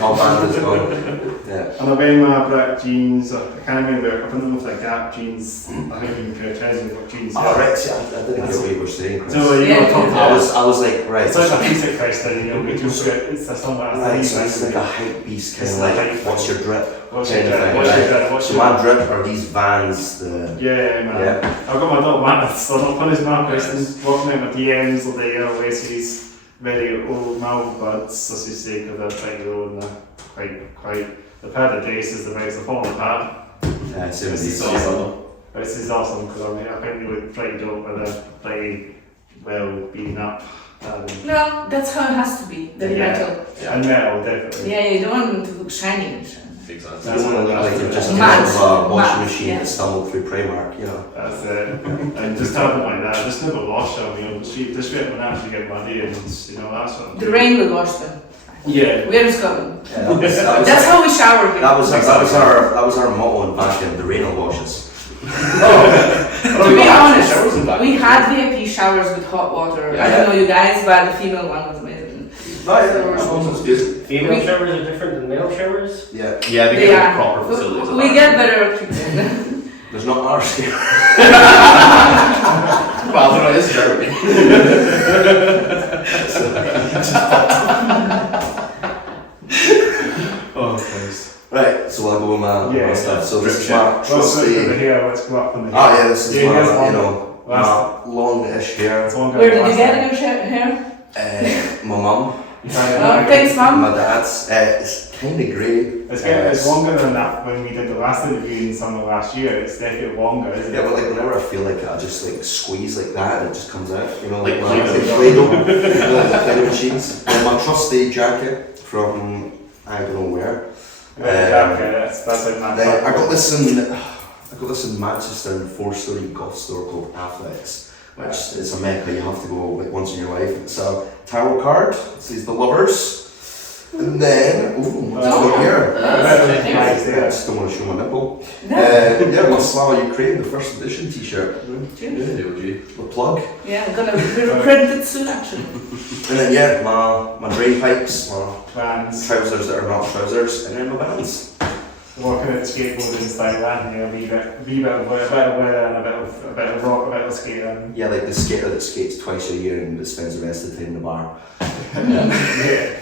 All band is gone. Yeah. And I'm wearing my black jeans. I can't remember. I don't know if they're Gap jeans. I think you can tell me what jeans. Oh, right, see, I didn't get what you were saying, Chris. So you Yeah. know, top I was like, right. It's like a music question, you know. We just get it's a song that Right, I so it's like a hype beast kind It's of like like, hype what's your drip? What's your kind of drip? thing, What's your right? drip? What's So your my drip are these Vans, the Yeah, man. Yeah. I've got my dog Matt, so I'm not punish my questions. Walking out my DMs all day, Oasis, very old mouth buds, as you say, because they're quite old and they're quite. The pair of days is the best of all apart. same as This is these. awesome. This is awesome because I think they would pretty dope with a pretty well beaten up. No, that's how it has to be. The Yeah. metal. And metal, definitely. Yeah, you don't want them to look shiny and shiny. Exactly. You don't want to look like you've just Matte. come out of a washing Matte, machine yeah. that stumbled through Primark, you know. That's it. And just have it like that. Just never wash them, you know. Just wait when actually get muddy and, you know, that's what. The rain will wash them. Yeah. We're in Scotland. Yeah, that was, That's how we shower here. that was our motto back in the rain will wash us. To be honest, we had VIP showers with hot water. I don't know you guys, but the female one was amazing. That good. Female We- showers are different than male showers? Yeah, Yeah, they They get are. the proper facilities. We get better treatment. there's not ours here. Well, no, it is Germany. Oh, Christ. Right, so I'll go with my stuff. So this is my Let's look over trusty. here, let's go up on the Ah, yeah, this is Yeah, my, here's one. you know, Last- my long-ish hair. It's one guy Where did you last get time. your hair? My mum, Oh, thanks, Mum. my dad's. It's kind of grey. It's longer than that when we did the last interview in summer last year. It's definitely longer, isn't Yeah, it? but like whenever I feel like it, I just like squeeze like that and it just comes out. You know, like Like Play-Doh. Play-Doh machines. And my trusty jacket from I don't know where. Okay, that's like my Then I got this in Manchester in a 4-story golf store called Outtakes, which is a mecca. You have to go like once in your life. It's a tarot card. It says the lovers. And then, ooh, what's Oh. going here? Nice, I yeah. just don't want to show my nipple. Yeah, my Slava Ukraine, the first edition t-shirt. The plug. Yeah, I'm gonna reprint it soon actually. And then, yeah, my drain pipes, my Vans. trousers that are not trousers, and then my Vans. Walking out skateboarding style, that here, a wee bit of wear and a bit of rock, a bit of skating. Yeah, like the skater that skates twice a year and spends the rest of the time in the bar. Yeah.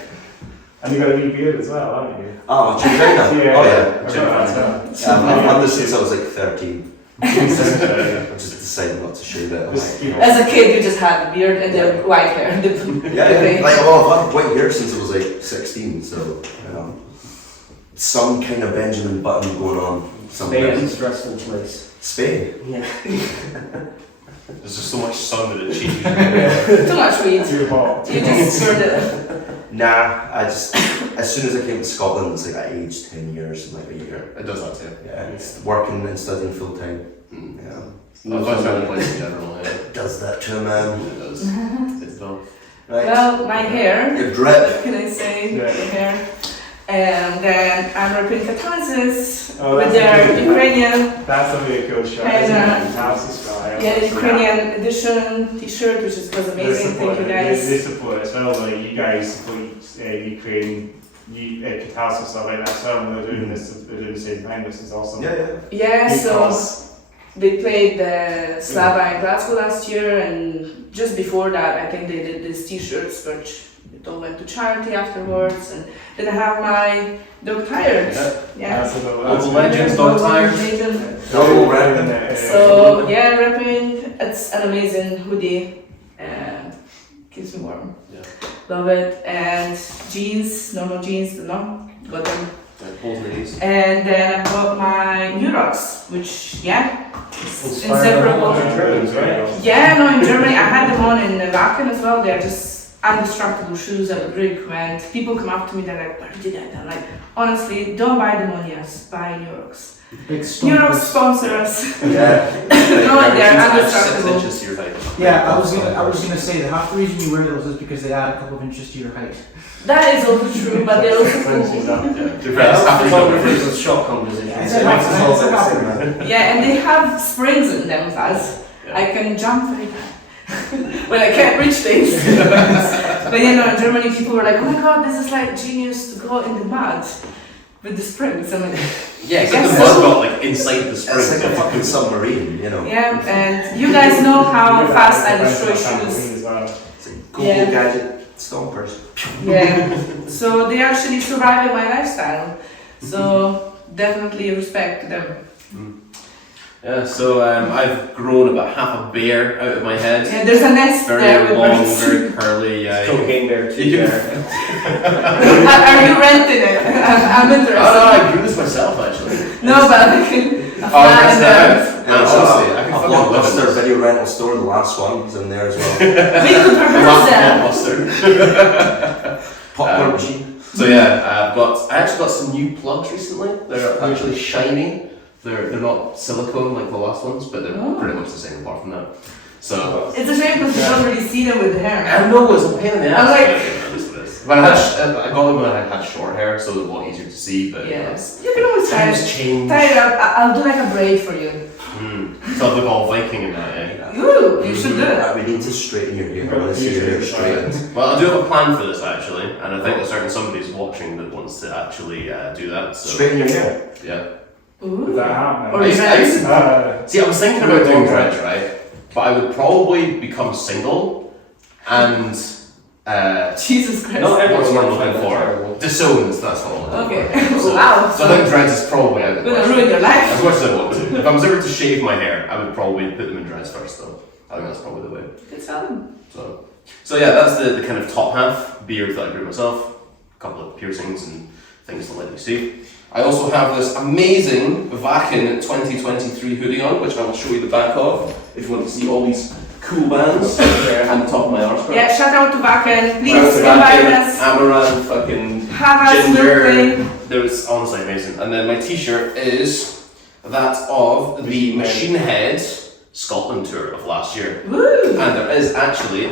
And you got a wee beard as well, haven't you? Oh, China. Yeah. Oh, I've yeah. got that as I've had this since I was like 13. well. I just decided not to shave it. I'm Just, like, you know, As a kid, you just had the beard and the white hair. yeah, like, well, I've had white hair since I was like 16, so, you know. Some kind of Benjamin Button going on. Spain is a Somewhere. stressful place. Spain? Yeah. There's just so much sun that it changes. Too much weed. too hot. You just sort of. Nah, I just, as soon as I came to Scotland, it's like I aged 10 years in like a year. It does that too. Yeah, it's working and studying full time. Mm. Yeah. I've always found the place in general, yeah. It does that to a man. It does. It's done. Right. Well, my hair. Your drip. What can I say? Yeah. The hair. And then I'm repping Catalysis Oh, with that's their a good- Ukrainian, That's a really cool shirt, And, isn't it? Fantastic style. yeah, Ukrainian edition t-shirt, which was amazing. Thank you guys. They support it as well. Like you guys support Ukraine, CultOfSobek as well. And they're doing this. They're doing the same thing. This is awesome. Yeah, yeah. Yeah, so Because they played the Slava in Glasgow last year, and just before that, I think they did these t-shirts, which it all went to charity afterwards. And then I have my dog tires. Yeah. that's a little. Local legends, dog tires. Double wrapping. So yeah, repping. It's an amazing hoodie. keeps me warm. Yeah. Love it. And jeans, normal jeans, got them. Both knees. And then I've got my New Rocks, which is Inspired by inseparable. the Germans, right? Yeah, no, in Germany I had them on in Wacken as well. They're just indestructible shoes. I would really recommend. People come up to me, they're like, "Where did you get them?" Like, honestly, don't buy them on Yes, buy New Rocks. Big New Rocks stompers. sponsor us. Yeah. No, they're Add 6 indestructible. inches to your height. Yeah, I was gonna say that half the reason you wear those is because they add a couple of inches to your height. That is also true, but they're also cool. Your Yeah, friends have to that's go what reverse. with shop composition. It's It a makes us all it's a look the happening. same. Yeah, and they have springs in them, Faz. I can jump very bad. When I can't reach things. But you know, in Germany people were like, "Oh my god, this is like genius to go in the mud with the springs." I'm like, Yeah, Yes. because the mud got like inside the spring. It's like a fucking submarine, you know. yeah, and you guys know how fast I destroy shoes. As well. It's like Google Yeah. gadget stompers. Yeah, so they actually survive in my lifestyle. So definitely respect to them. Yeah, so I've grown about half a bear out of my head. Yeah, there's a nest there Very with long, birds. very curly. Cocaine bear, You tooth can- bear. Are you renting it? I'm Oh interested. no, I grew this myself actually. No, but I can. Oh, that's that. And Honestly, I can a fucking live in Blockbuster this. video rental store, the last one is in there as well. We could rehearse that. Blockbuster. Popcorn machine. So yeah, I actually got some new plugs recently. They're actually shiny. They're not silicone like the last ones, but they're Oh. pretty much the same apart from that. So It's a shame because you don't really see them with the hair. I know it's a pain in the ass. I'm like- but it is what it is. But I got them when I had short hair, so it was a lot easier to see. But Yes. You can always tie times it. change. Tie it up. I'll do like a braid for you. So I look all Viking in that, eh? Ooh, you should do it. We need to straighten your hair. I want to see your hair straightened. Well, I do have a plan for this actually, and I think there's certain somebody's watching that wants to actually do that. So Straighten your hair. yeah. Is Ooh. that happening? Or I used dreads. to- See, I was thinking about doing dreads, right? But I would probably become single and Jesus Christ. Not what's everyone's the word I'm looking looking for? Disowned, that's what I'm looking Okay. for. So, Wow. So I think dreads is probably out of the Gonna question. ruin your life. As much as I want to. If I was ever to shave my hair, I would probably put them in dreads first though. I think that's probably the way. Good selling. So yeah, that's the kind of top half, beard that I grew myself, a couple of piercings and things to let you see. I also have this amazing Wacken 2023 hoodie on, which I will show you the back of, if you want to see all these cool bands and the top of my arse crack. Yeah, shout out to Wacken. Please Shout out to invite Wacken, us. Amaranth, fucking Have us ginger. milk There was honestly amazing. And then my t-shirt is that of the Machine Head Scotland tour of last year. Woo! And there is actually,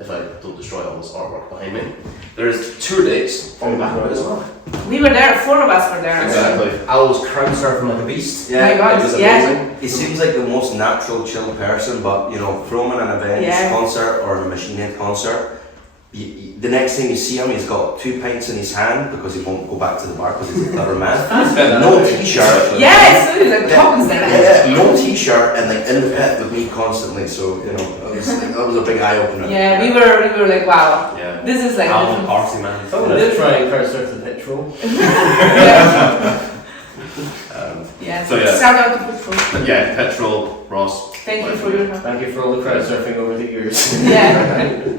if I don't destroy all this artwork behind me, there is tour dates on the back of it as well. We were there, 4 of us were there. Exactly. I was crowd surfing like a beast. Oh my God, It was yeah. amazing. He seems like the most natural, chill person, but you know, throw him in an Avenged Yeah. concert or a Machine Head concert. The next time you see him, he's got 2 pints in his hand because he won't go back to the bar because he's a clever man. No t-shirt. Yes, it was like Tom's there. Yeah, no t-shirt and like in the pit with me constantly. So you know, that was a big eye opener. Yeah, we were like, wow, Yeah. this is like Album different. party man. I'm gonna try and crowd surf the petrol. Yeah. So, yeah. Shout out to Petrol. Yeah, Petrol, Ross. Thank you for your help. Thank you for all the crowd surfing over the years. Yeah.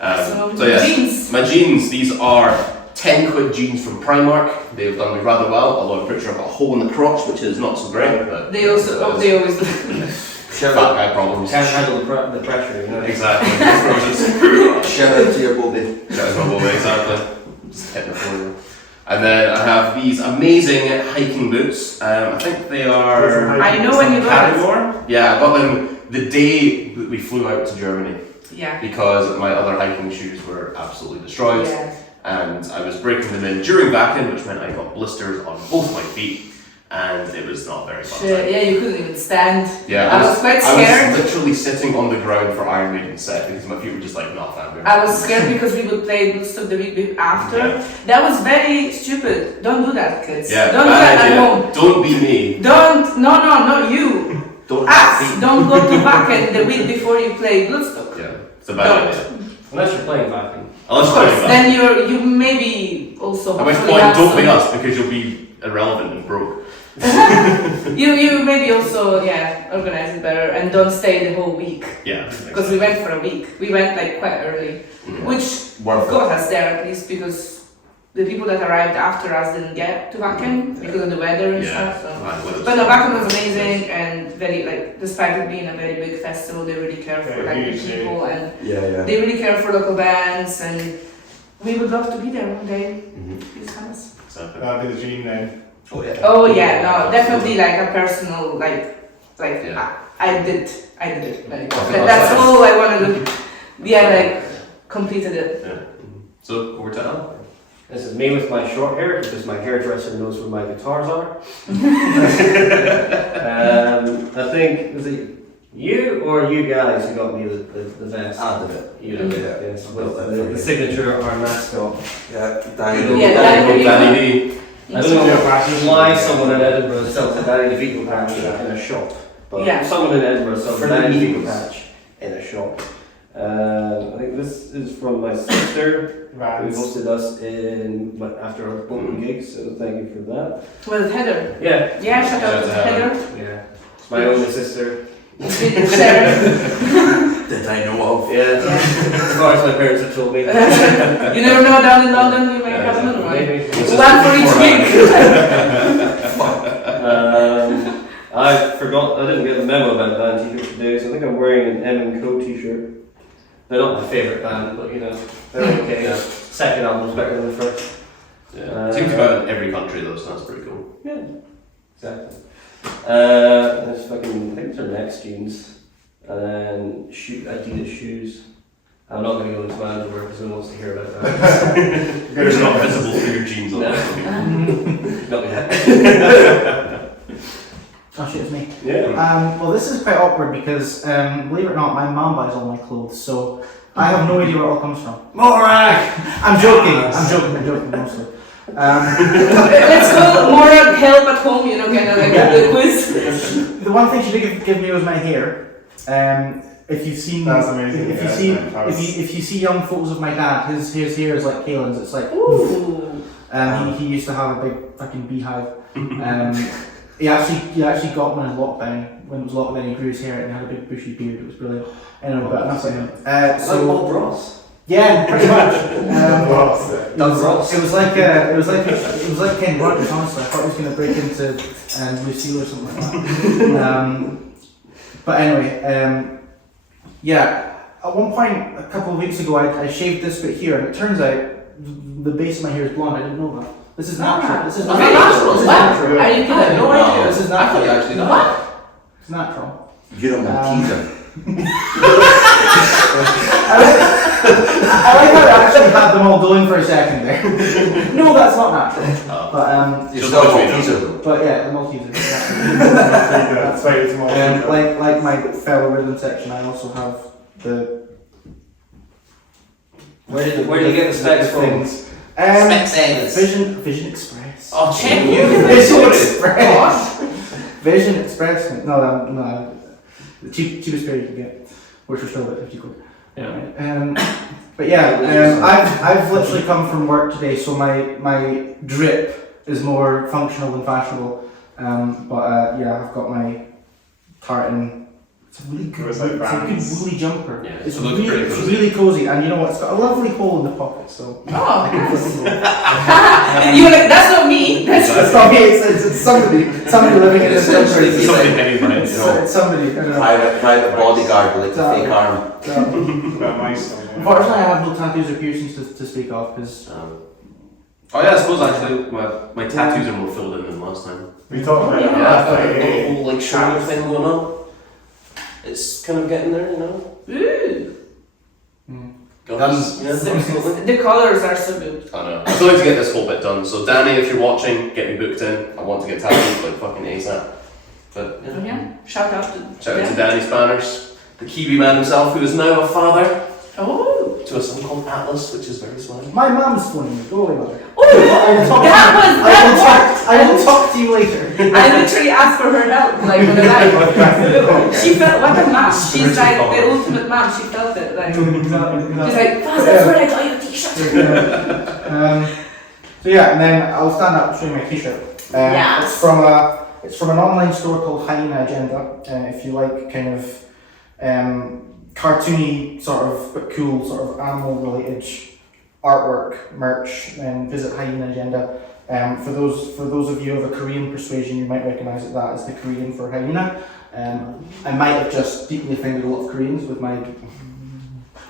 So yeah, jeans. my jeans, these are 10 quid jeans from Primark. They've done me rather well, although I'm pretty sure I've got a hole in the crotch, which is not so great. But They also, they always do. Shout fat out, guy problems. Can't handle the pressure, you know. Exactly. That's shout out to your booby. exactly. Just hitting the floor. And then I have these amazing hiking boots. I think they are. I know when you got it. Category? Yeah, I got them the day that we flew out to Germany Yeah. because my other hiking shoes were absolutely destroyed. Yeah. And I was breaking them in during Wacken, which meant I got blisters on both my feet, and it was not very fun. Shit, yeah, you couldn't even stand. Yeah, I was quite I scared. was literally sitting on the ground for Iron Maiden set because my feet were just like not that good. I was scared because we would play Bloodstock the week after. Yeah. That was very stupid. Don't do that, kids. Yeah, Don't do bad that idea. at home. Don't be me. Don't. No, not you. Don't have Us. feet. Don't go to Wacken the week before you play Bloodstock. Yeah, it's a bad Don't. idea. Unless you're playing Wacken. Unless Of you're course. playing Then you maybe also. At which hopefully point, have don't some- play us because you'll be irrelevant and broke. You maybe also organize it better and don't stay the whole week. Yeah. Because we went for a week. We went like quite early, which got us there at least because the people that arrived after us didn't get to Wacken because of the weather and stuff. So. But no, Wacken was amazing and very despite it being a very big festival, they really care for the people and they really care for local bands and we would love to be there one day. Please come us. That'd be the dream then. Oh yeah, no, definitely like a personal I did it. That's all I wanted to. Yeah, completed it. Yeah. So over to Al. This is me with my short hair because my hairdresser knows where my guitars are. I think was it you or you guys who got me the vest? I did it. You did it. Yes, with the signature of our mascot. Yeah, Danny. Danny D. I don't know why someone in Edinburgh sells a Danny DeVito patch in a shop, but someone in Edinburgh sells a Danny DeVito patch in a shop. I think this is from my sister who hosted us after our Bolton gigs, so thank you for that. With Heather. Yeah. Yeah, shout out to Heather. Yeah. It's my only sister. That I know of. Yeah. As far as my parents have told me. You never know down in London you may have another one. Maybe. One for each week. I forgot, I didn't get the memo about band t-shirts today, so I think I'm wearing an M & Co t-shirt. They're not my favourite band, but they're okay. Second album's better than the first. Yeah. Seems to go out in every country though, so that's pretty cool. Yeah, exactly. There's fucking, I think they're Next jeans. And then Adidas shoes. I'm not going to go into my underwear because no one wants to hear about that. It's not visible through your jeans on Not yet. Oh shit, it's me. Yeah. Well, this is quite awkward because, believe it or not, my mum buys all my clothes, so I have no idea where it all comes from. Morak! I'm joking mostly. Let's call Morak help at home, kind of like the quiz. The one thing she did give me was my hair. If you've seen, that's amazing. If you see young photos of my dad, his hair is like Kaelin's. It's like, ooh. He used to have a big fucking beehive. He actually got one in lockdown. When it was lockdown, he grew his hair and he had a big bushy beard. It was brilliant. Anyway, but enough of him. So Bob Ross. Yeah, pretty much. Ross. It was like Ken Rogers. Honestly, I thought he was going to break into Lucille or something like that. But anyway, at one point a couple of weeks ago, I shaved this bit here, and it turns out the base of my hair is blonde. I didn't know that. This is natural. This is natural. This is natural. Are you kidding? I had no idea. This is natural. Actually not. What? It's natural. You don't want teaser. I like how I actually had them all going for a second there. No, that's not natural. But You're still a teaser though. But yeah, the Maltesers. That's right, it's more. Like my fellow rhythm section, I also have the. Where did you get the specs from? Vision Express. Oh, check Vision Express. Vision Express. No, the cheapest pair you can get, which was still about 50 quid. Yeah. But I've literally come from work today, so my drip is more functional than fashionable. I've got my tartan. It's a really good, it's a good woolly jumper. Yeah, it's really cozy, and you know what? It's got a lovely hole in the pocket, so I can put it. You were like, that's not me. That's not me. It's somebody living in this jumper. It's somebody. I don't know. Private bodyguard with like a fake arm. Unfortunately, I have no tattoos or piercings to speak of because. I suppose actually my tattoos are more filled in than last time. We talked about Yeah, that. the whole shoulder thing going on. It's kind of getting there, Ooh. Guns. The colours are so good. I know. I still need to get this whole bit done. So Danny, if you're watching, get me booked in. I want to get tattooed like fucking ASAP. But Shout out to Danny Spanners, the Kiwi man himself, who is now a father. Oh. To a son called Atlas, which is very smiling. My mum's phoning me. Go away, mother. I will talk to you later. I literally asked for her help, like on the live. She felt what a mom. She's like the ultimate mom. She felt it. Like she's like, that's where I got your t-shirt. So and then I'll stand up and show you my t-shirt. Yes. It's from a It's from an online store called Hyena Agenda. If you like kind of cartoony sort of but cool sort of animal related artwork, merch, then visit Hyena Agenda. For those of you of a Korean persuasion, you might recognise that as the Korean for hyena. I might have just deeply offended a lot of Koreans with my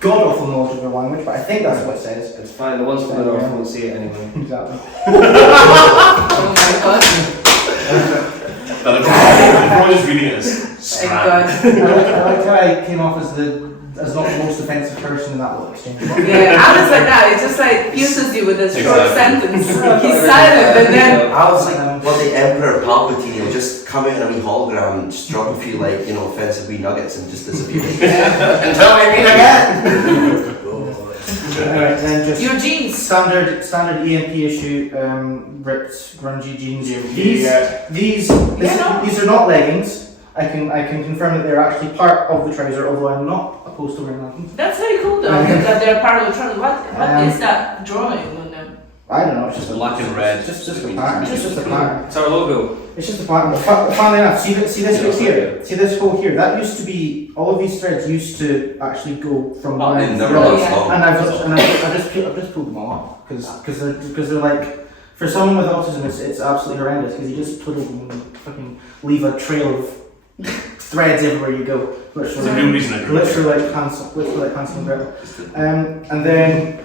god-awful knowledge of their language, but I think that's what it says. It's fine, the ones from the north won't see it anyway. Exactly. Oh my god. Everyone is reading it as Thank God. I like how I came off as not the most offensive person in that little exchange. Yeah, I was like that. It just like pierces you with a short sentence. He's silent, and then I was like, well, the Emperor Palpatine, he'll just come out in a wee hologram and just drop a few, like, you know, offensive wee nuggets and just disappear. until we meet again. Alright, then just your jeans. standard EMP issue, ripped grungy jeans. Yeah. These are not leggings. I can confirm that they're actually part of the trouser, although I'm not opposed to wearing leggings. That's very cool though. That they're part of the trouser. What is that drawing on them? I don't know. It's just Black and red. Just a pattern. It's just a pattern. It's our logo. It's just a pattern. Funnily enough, see this bit here. See this hole here. That used to be all of these threads used to actually go from one end to the other. Yeah. And I've just pulled them all off because they're like, for someone with autism it's absolutely horrendous because you just twiddle them and fucking leave a trail of threads everywhere you go. There's a new reason I Literally like Hansel and Gretel. And then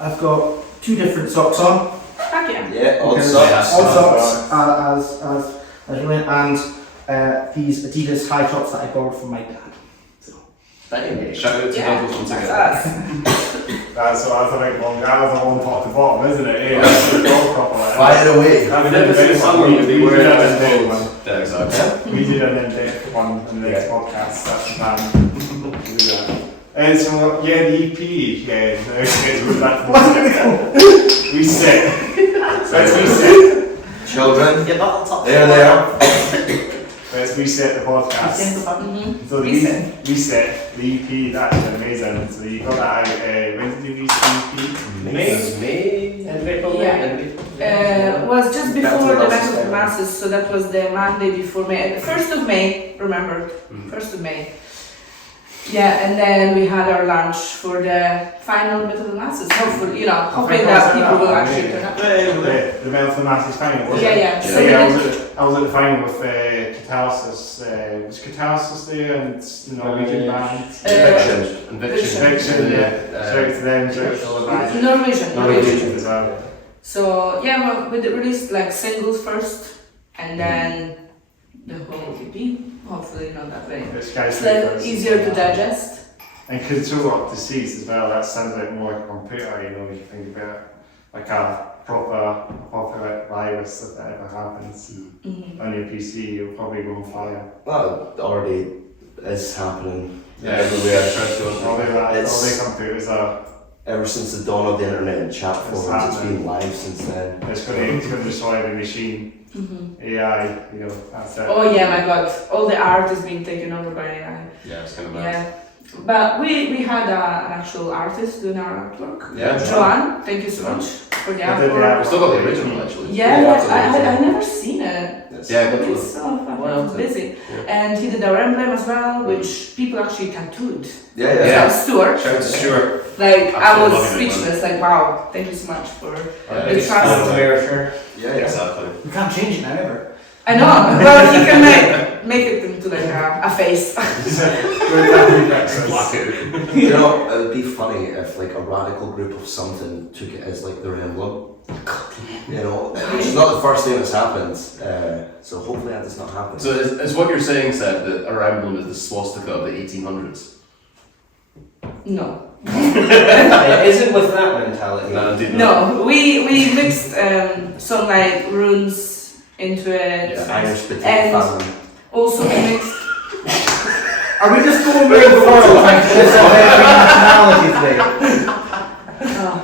I've got 2 different socks on. Heck yeah. Yeah, odd Because socks. odd socks as really, and these Adidas high tops that I borrowed from my dad. Bang. Shout out to Yeah, Douglas once that's again. us. That's the one top to bottom, isn't it? Yeah, that's the dog proper. Fire away. That's Never the seen best someone one. with We the did word an as in-depth well. one. Yeah, exactly. We did an in-depth one in the next podcast. That's the plan. We'll do that. And so, yeah, the EP, yeah, reset. Let's reset. Children, Get back on top. there they are. Let's reset the podcast. Mm-hmm. So the reset, the EP, that's amazing. So you got that out, when did you release the May. Yeah. Was just before the Battle of the Masses, so that was the Monday before May, the 1st of May, remember, 1st of May. Yeah, and then we had our lunch for the final Battle of the Masses, hopefully, hoping that people will actually turn up. The Battle of the Masses final, wasn't it? Yeah. So Yeah, I was at the final with Catalysis. Was Catalysis there and the Norwegian band? Conviction, yeah. Shout out to them, shout out to all the bands. Norwegian As well. So yeah, we released like singles first, and then the whole EP. Hopefully not that way. It's then easier to digest. And Control Disease as well. That sounds like more computer. You think about like a proper virus if that ever happens on your PC, you'll probably go on fire. Well, it already is happening. Yeah, everywhere. All the computers are. Ever since the dawn of the internet and chat forums, it's been live since then. It's going to destroy the machine. AI, that's it. Oh yeah, my God! All the art is being taken over by AI. Yeah, it's kind of bad. Yeah, but we had an actual artist doing our artwork. Yeah. Joanne, thank you so much for the I did the artwork. We still got the original actually. Yeah, I never seen it. Yeah, good It's so fucking Well, busy. yeah. And he did our emblem as well, which people actually tattooed. Yeah. So Stuart. Shout out to Stuart. Like I was Absolutely loving it, speechless. Like wow, thank you so much for Yeah, the it's trust. Yeah. Exactly. You can't change it now ever. I know. Well, he can make it into like a face. Black it. It would be funny if like a radical group of something took it as like their emblem. Which is not the first thing that's happened. So hopefully that does not happen. So is what you're saying, Seth, that our emblem is the swastika of the 1800s? No. Is it with that mentality? No, indeed not. No. We mixed some like runes into it. Yeah. Irish potato And family. also we mixed. Are we just going around the world trying to list out every nationality today? Oh.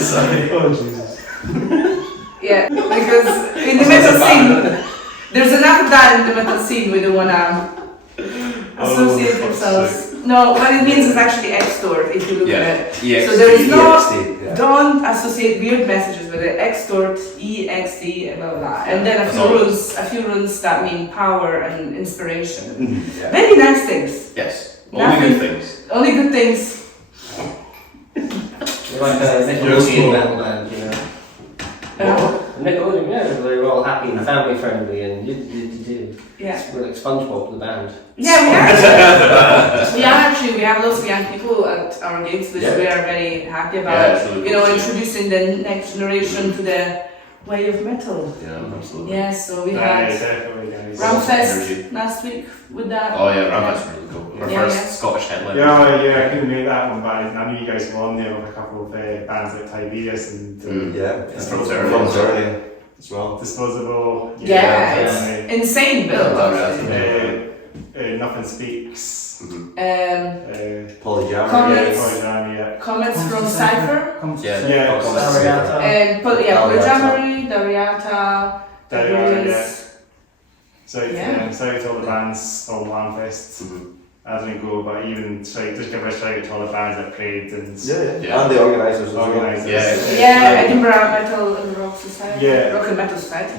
Sorry. Oh, Jesus. Yeah, because in the metal scene, there's enough of that in the metal scene. We don't wanna associate themselves. No, what it means is actually extort. If you look at it. Yeah. So there is no. EXT, Don't associate weird messages with it. Extort, EXD, blah blah blah. And then a few runes that mean power and inspiration. Very nice things. Yes. Nothing- Only good things. Only good things. You're like a Nickelodeon metal band, you know. Nickelodeon, yeah, they were all happy and family friendly and Yeah. we're like SpongeBob the band. Yeah, we have lots of young people at our gigs, which we are very happy about. Absolutely. You know, introducing the next generation to the way of metal. Yeah, absolutely. Yeah, so we had definitely, guys. Ramfest last week with that. Oh yeah, Ramfest really cool. Our Yeah, first yeah. Scottish headliner. Yeah, I couldn't make that one, but I knew you guys were on there with a couple of bands like Tiberius and It's from From Zerlin. Zerlin as well. Disposable. Yeah, it's insane build. Nothing Speaks. Polyjam. Comments. Comments from Cypher. Yeah. And Polyjammery, Dariata, Tiberius. So to all the bands on Ramfest. I didn't go, but even just give a shout out to all the bands that played and And the organisers as well. Yeah, Edinburgh Metal and Rock Society. Yeah. Rock and Metal Society.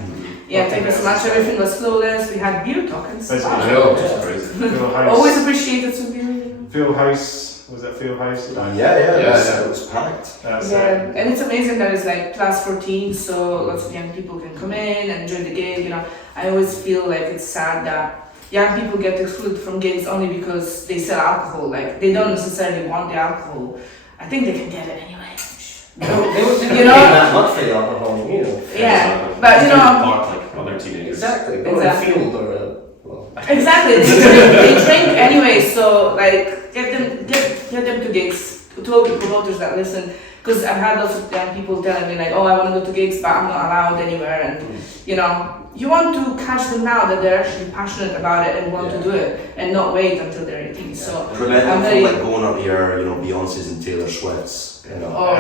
Yeah, thank you so much. Everything was flawless. We had beer tokens. I know, which is crazy. Full House. Always appreciated some beer. Full House. Was it Full House? It was packed. Yeah, and it's amazing that it's like plus 14, so lots of young people can come in and enjoy the gig. You know, I always feel like it's sad that young people get excluded from gigs only because they sell alcohol. Like they don't necessarily want the alcohol. I think they can get it anyway. They wouldn't You pay know- that much for the alcohol, you know. Yeah, but you know, Park like other teenagers. Exactly. Go Exactly. in a field or exactly. They drink anyway, so like get them to gigs. To all the promoters that listen, because I've had lots of young people telling me like, oh, I want to go to gigs, but I'm not allowed anywhere, and you know. You want to catch them now that they're actually passionate about it and want to do it, and not wait until they're 18. So Prevent I'm them very. from like going up here, Beyonce's and Taylor Swift's. Oh,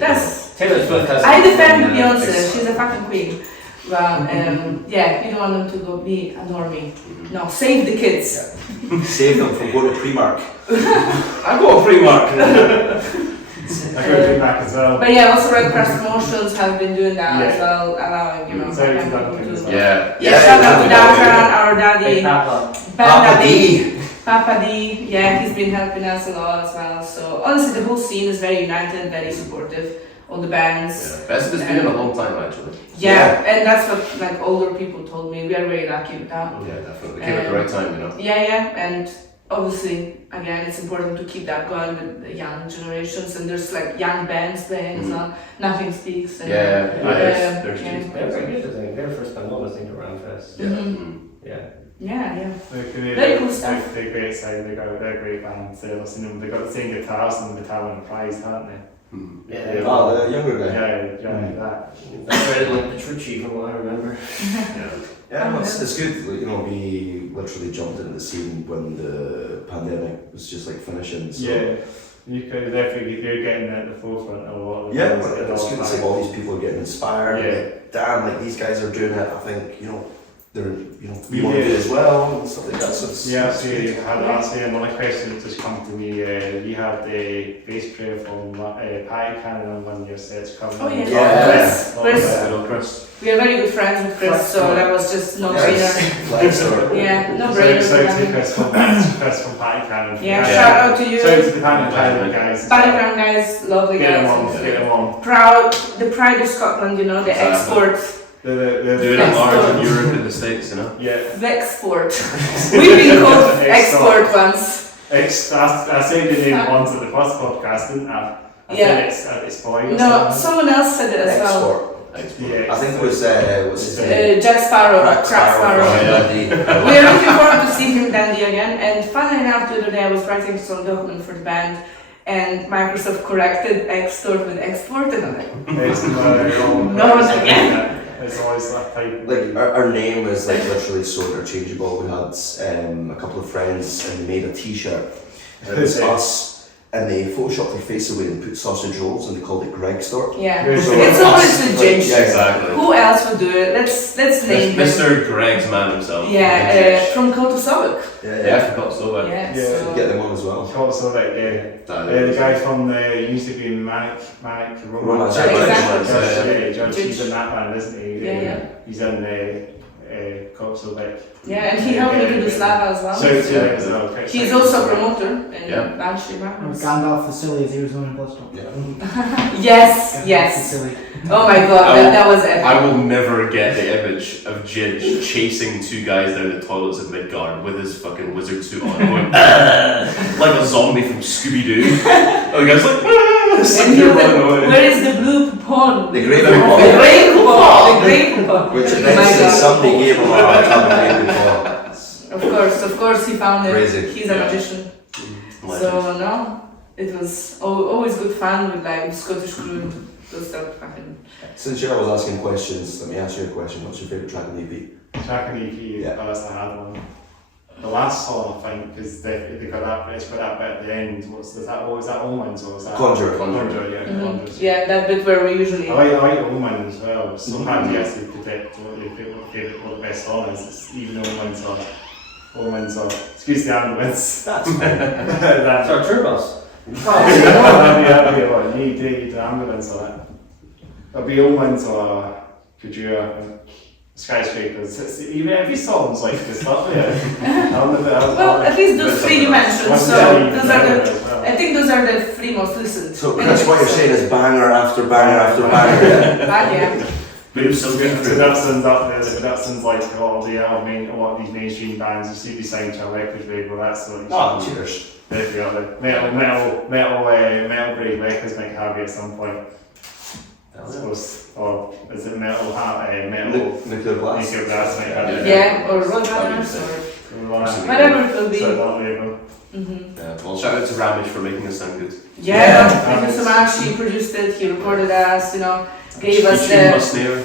that's. Taylor Swift has. I defend Beyonce. She's a fucking queen. Well, yeah, you don't want them to go be a normie. No, save the kids. Save them from going to Primark. I go a Primark. I go to back as well. But yeah, also Red Cross Promotions have been doing that as well, allowing young Sorry to people Duncan as to. well. Yeah, shout out to Duncan, our daddy, Papa. Papa D. Papa D. Yeah, he's been helping us a lot as well. So honestly, the whole scene is very united, very supportive. All the bands. Yeah, best has been in a long time actually. Yeah, and that's what like older people told me. We are very lucky with that. Yeah, definitely. Came at the right time, Yeah, and obviously, again, it's important to keep that going with the young generations. And there's like young bands playing as well. Nothing Speaks. And, there's They're very good, I think. They're the first time on, I think, around Fest. Yeah. They're Very cool stuff. They're great sound. They're great bands. They've got the same guitars and the Battalion Prize, haven't they? Yeah. Oh, the younger guy. That. That's better than Petrucci from what I remember. Yeah, it's good. We literally jumped into the scene when the pandemic was just like finishing. So. Yeah, you could definitely you're getting at the forefront of a lot of Yeah, things but at it's all good to see times. all these people are getting inspired. Yeah. Like, damn, like these guys are doing it. I think they're we want to do it as well and stuff like that. So it's, Yeah, it's so good. you had actually another question that just come to me. We had the bass player from Pie Cannon on one of your sets coming. Oh yeah, Yeah. Chris. We are very good friends with Chris, so that was just no brainer. Flex or Yeah, no So brainer. Chris from Pie Cannon. Yeah, shout out to you. Shout out to the Cannon guys. Battleground guys, lovely Get them guys. on, get them on. Proud, the pride of Scotland, the export, Doing it large in Europe and the States, Yeah. the export. We've been called export once. I said the name once at the first podcast, didn't I? I said it's boy or No, something. someone else said it as well. Yeah. I think it was what's his name? Jack Sparrow, Crack Sparrow. Yeah. We are looking forward to seeing him dandy again. And funnily enough, the other day I was writing some document for the band, and Microsoft corrected Extort with Export, and I'm like, It's no, again. It's always that type. Like our name is like literally so interchangeable. We had a couple of friends and they made a T-shirt. And it was us and they photoshopped their face away and put sausage rolls and they called it Extort. Yeah, There's it's always legit. Yeah, exactly. Who else would do it? Let's name them. Mr. Greg's man himself. Yeah, from CultOfSobek. Yeah, for CultOfSobek. Yeah, Yeah. so Should get them on as well. CultOfSobek, the guy from the used to be in Manic Romance. Exactly. Judge, he's in that band, isn't he? Yeah. He's in the CultOfSobek. Yeah, and he helped me to do Slava as well. So as well. He's also a promoter in Yeah. Banshee Madness. Gandalf the Silly is he was on Bloodstock. Yes, The yes. Silly. Oh my god, that was epic. I will never get the image of Jidge chasing two guys down the toilets at Midgard with his fucking wizard suit on, going like a zombie from Scooby-Doo. And the guy's like, And he was like, where is the blue coupon? The grey The coupon. grey coupon. The grey coupon. Which Oh my eventually God. somebody gave him a hard time to before. Of course, he found it. Crazy. He's a magician. Legend. So no, it was always good fun with like Scottish crew. Those stuff fucking. Since Cheryl was asking questions, let me ask you a question. What's your favourite track on the EP? Track and EP, Yeah. that's a hard one. The last song, I think, because they got that, it's got that bit at the end. What was that Omens or was that? Conjure. Conjure, yeah. Conjure. Yeah, that bit where we usually. I like Omen as well. It's so hard to actually predict what the best song is. It's even Omens or excuse the ambulance. That's That- our tour bus. that'd be a lot. You need the ambulance on it. It'll be Omens or Kujura, Skyscrapers. Even every song's like this stuff, Well, at least those three you mentioned. So those are the. I think those are the three most listened. So Chris, what you're saying is banger after banger after banger. Yeah. Boobs so good. The production's up there. The production's like a lot of a lot of these mainstream bands. You see, be signed to a record label. That's what. Oh, cheers. Definitely up there. Metal grade records might have it at some point. I suppose, or is it metal? Nuclear Blast. Nuclear Blast might have it. Yeah, or Roadrunners, or whatever it will be. So that label. Yeah, well, shout out to Ramish for making us sound good. Yeah, thank you so much. He produced it. He recorded us. Gave us He tuned my snare.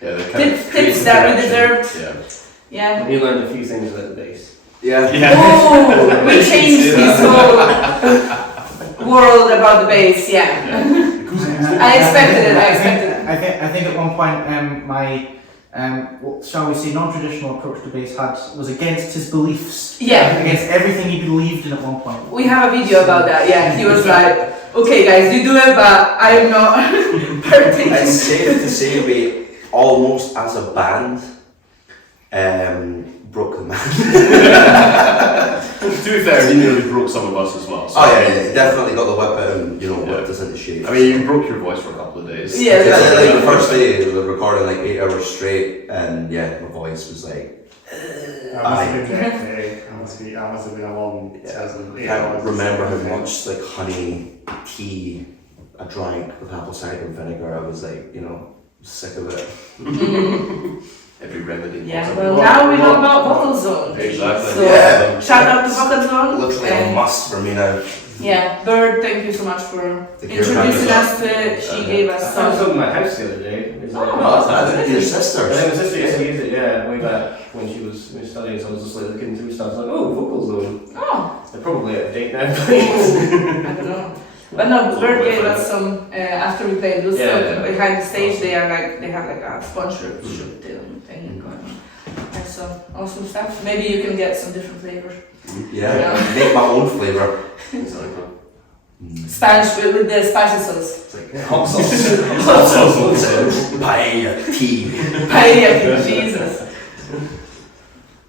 Yeah, the kind of tips that we creative deserved. direction. Yeah. And you learned a few things about the bass. Yeah. Oh, we changed his whole world about the bass. Yeah. I expected it. I think at one point my shall we say non-traditional approach to bass was against his beliefs. Yeah. Against everything he believed in at one point. We have a video about that. Yeah. He was like, "Okay, guys, you do it, but I am not partaking." It's safe to say we almost as a band broke the man. To be fair, he nearly broke some of us as well. So Oh yeah, definitely got the whip out and whipped us into shape. I mean, you broke your voice for a couple of days. Yeah. Like the first day, we were recording like 8 hours straight, and yeah, my voice was like. I must have been a long. I can't remember how much like honey tea I drank with apple cider vinegar. I was like, sick of it. Every remedy. Yeah. Well, now we know about Vocal Zone. Exactly. So Yeah. shout out to Vocal Zone. Literally a must for me now. Yeah, Bird, thank you so much for Thank you. introducing us to it. She gave I us found some. some in my house the other day. It was like, That's your sister. And then my sister used to use it, way back when she was studying, so I was just like looking through stuff, like, oh, Vocal Zone. Oh, They're probably out of date now. I don't know. But no, Bird gave us some after we played those behind the stage. They have like a sponsorship thing going on. And so awesome stuff. Maybe you can get some different flavors. Yeah, make my own flavour. Exactly. Spanish with the spicy sauce. It's like Hot sauce. Paella tea. Paella, Jesus.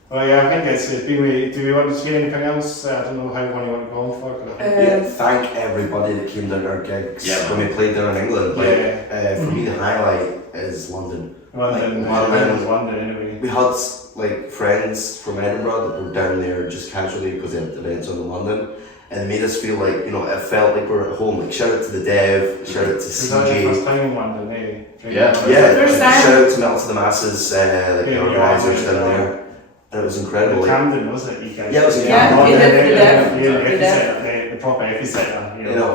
Well, yeah, I think it's been. Do we want to say anything else? I don't know how long you want to go on for. Yeah, thank everybody that came down to our gigs when we played down in England. For me, the highlight is London. London, anyway. We had like friends from Edinburgh that were down there just casually because they had events on in London, and it made us feel like it felt like we were at home. Like shout out to the Dev, shout out to Was that your CJ. first time in London, eh? Yeah. First time. Shout out to Melt to the Masses, the organisers down there, and it was incredible. Camden, was it? You guys? Yeah, it was in The proper epicenter.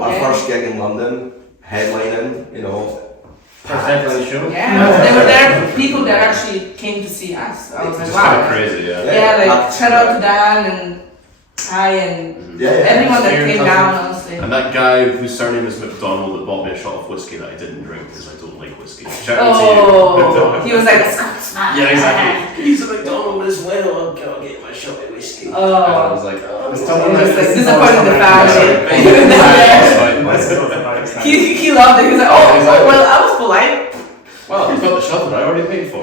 Our first gig in London, headlining, First headline show. Yeah, they were there. People that actually came to see us. I was like, It's kind of wow. crazy, yeah. Yeah, like shout out to Dan and Kai and Yeah, everyone that Aaron came Cousins. down, honestly. And that guy whose surname is McDonald that bought me a shot of whiskey that I didn't drink because I don't like whiskey. Shout out to you. Oh, he was like, Scotsman. Yeah, exactly. He's a McDonald as well. I'll get my shot of whiskey. Oh. And I was like, oh. It's He totally was like- like it's disappointed the totally family. That's fine. Let's go to the next time. He loved it. He was like, oh, well, I was polite. Well, he's got the shot that I already paid for.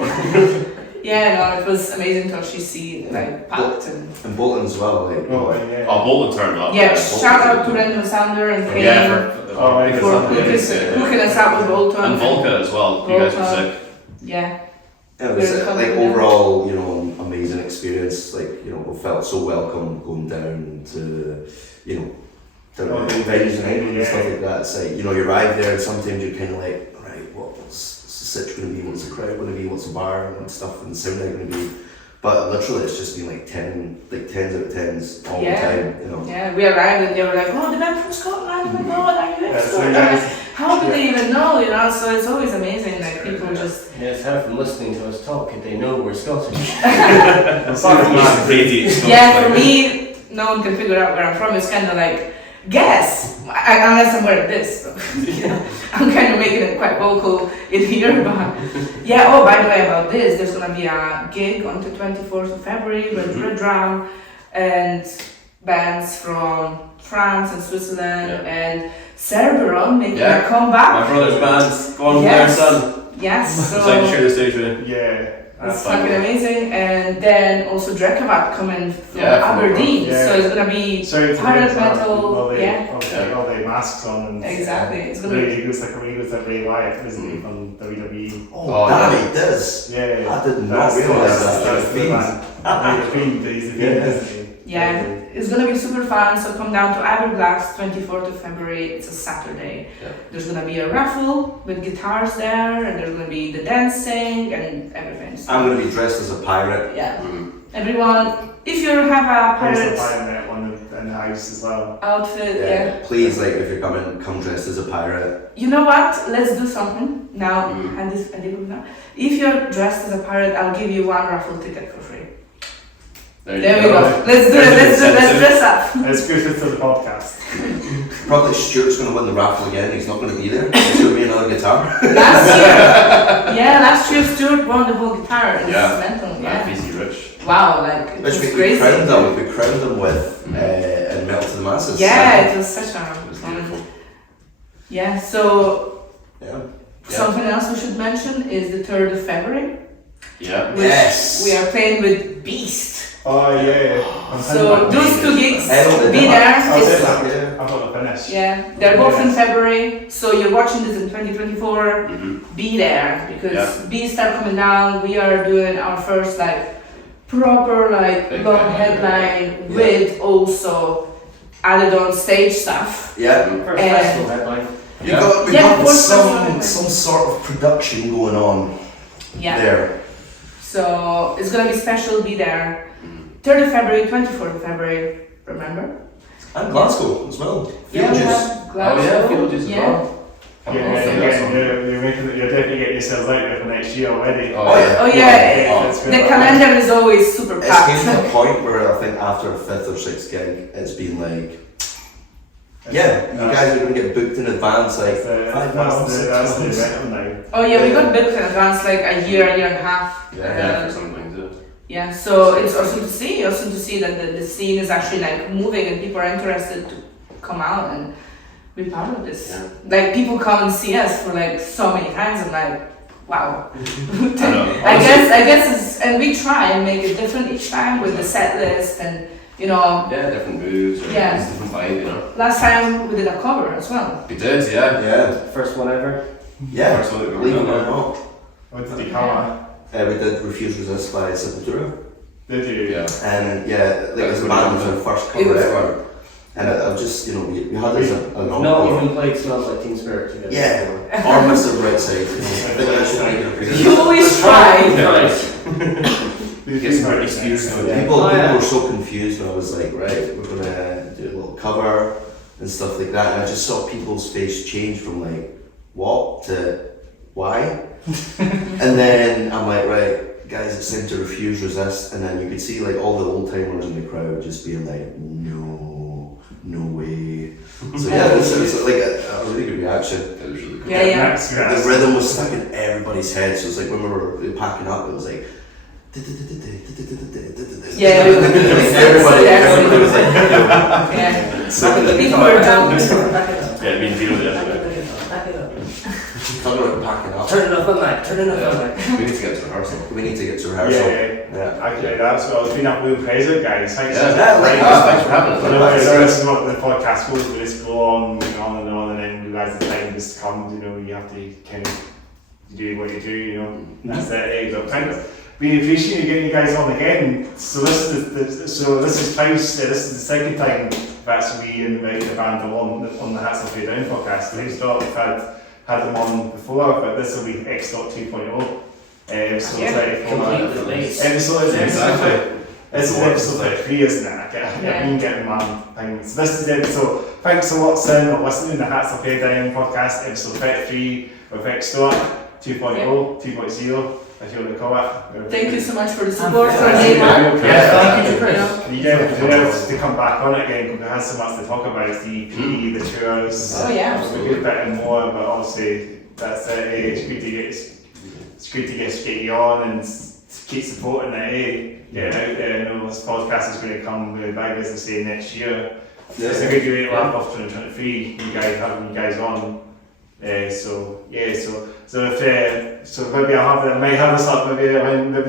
Yeah, no, it was amazing to actually see like packed and And Bolton as well, like. Oh, yeah. Oh, Bolton turned up. yeah. Bolton Shout out was to good. Renton Sander and Kane Yeah, Oh, right, for yeah. hooking us out with Bolton. And Volca as well. You guys were Volca. sick. Yeah, It was Very like confident. overall, you know, amazing experience. Like, you know, we felt so welcome going down to, you know, the Oh, venues in England and stuff yeah. like that. It's like, you know, you arrive there and sometimes you're kind of like, right, what's the sitch going to be? What's the crowd going to be? What's the bar and stuff and the sound going to be? But literally, it's just been like 10s out of 10s all Yeah. the time, you know. yeah. We arrived and they were like, oh, the band from Scotland. Oh my God, are you That's Extort? so I'm nice. like, how do they even know? You know, so it's always amazing. Like people just. Yes, how from listening to us talk, could they know we're Scottish? I'm sorry, man. Yeah, for me, no one can figure out where I'm from. It's kind of like, guess, unless I'm wearing this. You know, I'm kind of making it quite vocal in here, but yeah. Oh, by the way, about this, there's gonna be a gig on the 24th of February with Red Drum and bands from France and Switzerland and Cerberon making Yeah. a comeback. My brother's bands. Go on Yes. there, son. Yes, Excited to so share the stage with you. Yeah. it's fucking amazing. And then also Drekavat coming from Yeah, from Aberdeen, abroad. so it's gonna be Sorry to pirate the all metal. the, Yeah, all the masks on and exactly. It's gonna be. He looks like Ray Wyatt, isn't he, from WWE? Oh, damn, it does. Yeah, I did not realise that. That's the man. He's the Fiend, he's the Fiend, isn't he? Yeah, it's gonna be super fun. So come down to Everglass, 24th of February. It's a Saturday. Yeah. There's gonna be a raffle with guitars there, and there's gonna be the dancing and everything. So, I'm going to be dressed as a pirate. yeah, Mm. everyone, if you have a There's pirate the pirate one in the house as well. outfit, yeah. Please, like, if you're coming, come dressed as a pirate. You know what? Let's do something now. Mm. And this, now. If you're dressed as a pirate, I'll give you one raffle ticket for free. There you There we go. go. Let's do it. Let's dress up. It's good for the podcast. Probably Stuart's going to win the raffle again. He's not going to be there. It's going to be another guitar. Last year Stuart won the whole guitar. It's Yeah. mental. Yeah, Yeah. easy rich. Wow, like it Which was we crazy. crowned them. We crowned them with and Metal to the Masses. Yeah, it was such It was a beautiful. yeah. So Yeah. something else we should mention is the 3rd of February. Yeah. Which Yes. we are playing with Beast. Oh, yeah. So those two gigs, I don't be know. there. Oh, It's- yeah. I thought the finish. Yeah, they're both in February, so you're watching this in 2024. Mm-hmm. Be there because Yeah. Beast are coming down. We are doing our first proper Big long headline. headline with also added on stage stuff. Yeah. First And- festival headline. We've Yeah. got, we've Yeah, got of course, some that's sort of production going on Yeah. there. So it's gonna be special. Be there. 3rd of February, 24th of February. Remember? And Glasgow as well. Yeah, we Fieldjuice. have Glasgow. Oh yeah, Fieldjuice as Yeah. well. You're definitely getting yourselves out there for next year already. Oh yeah. Oh yeah. That's The good. calendar is always super It's getting to packed. a point where I think after a 5th or 6th gig, it's been like, yeah, you guys are going to get booked in advance, like 5 months, 6 That's the months. event now. Oh yeah, we got booked in advance like a year and a half. Yeah, for some things. Yeah, so it's awesome to see that the scene is actually moving and people are interested to come out and be part of this. Yeah. Like people come and see us for so many times. I'm like, wow. I know. I guess it's, and we try and make it different each time with the set list and Yeah, different moods. Or Yeah. different vibe. last time we did a cover as well. We did, yeah. Yeah, First one ever. yeah, First one that we were believe it doing, or not. What did you cover? We did Refuse Resist by Sepultura. Did you? Yeah. And yeah, like That's as a what band, it it was was. our first It cover was- ever. And I just, we had this a long Not even played Smells Like Teen Spirit together. Yeah, or Mr. Brightside. I think that should make it a pretty You always try. Get some excuse going. People, Oh, people yeah. were so confused when I was like, right, we're gonna do a little cover and stuff like that, and I just saw people's face change from like, what to why? And then I'm like, right, guys that seem to refuse, resist, and then you could see like all the old timers in the crowd just being like, no way. So yeah, it's like a really good reaction. It was really good. Yeah. The rhythm was stuck in everybody's head, so it's like when we were packing up, it was like. Yeah. Everybody was like, Yeah. so the People were down. Yeah, me and Dino did it. talking about packing up. Turn it up on that. Turn it up on that. We need to get to rehearsal. We need to get to rehearsal. Yeah. Actually, that's what it's been a real pleasure, guys. Thanks. Thanks for having us. I know this is what the podcast goes, we just go on and on, and then you guys the time just comes, you have to kind of do what you do, That's it. But thanks. We appreciate you getting you guys on again. So this is twice. This is the second time that's we invited the band on the Hats Off Your Down podcast. We've had them on before, but this will be Extort 2.0. Episode 34. This is episode 33, isn't it? I've been getting my things. This is episode. Thanks a lot, Sin, for listening to the Hats Off Your Down podcast, episode 33 with Extort 2.0, 2.0. If you want to call it. Thank you so much for the support for Thank Thank you, Chris. You get to come back on it again because it has so much to talk about. It's the EP, the tours. Oh yeah. We could bit in more, but obviously that's it. It's good to get you on and keep supporting it. Get out there. This podcast is going to come really big, as I say, next year. It's a good way to wrap off 2023. Having you guys on. So maybe I might have us up. Maybe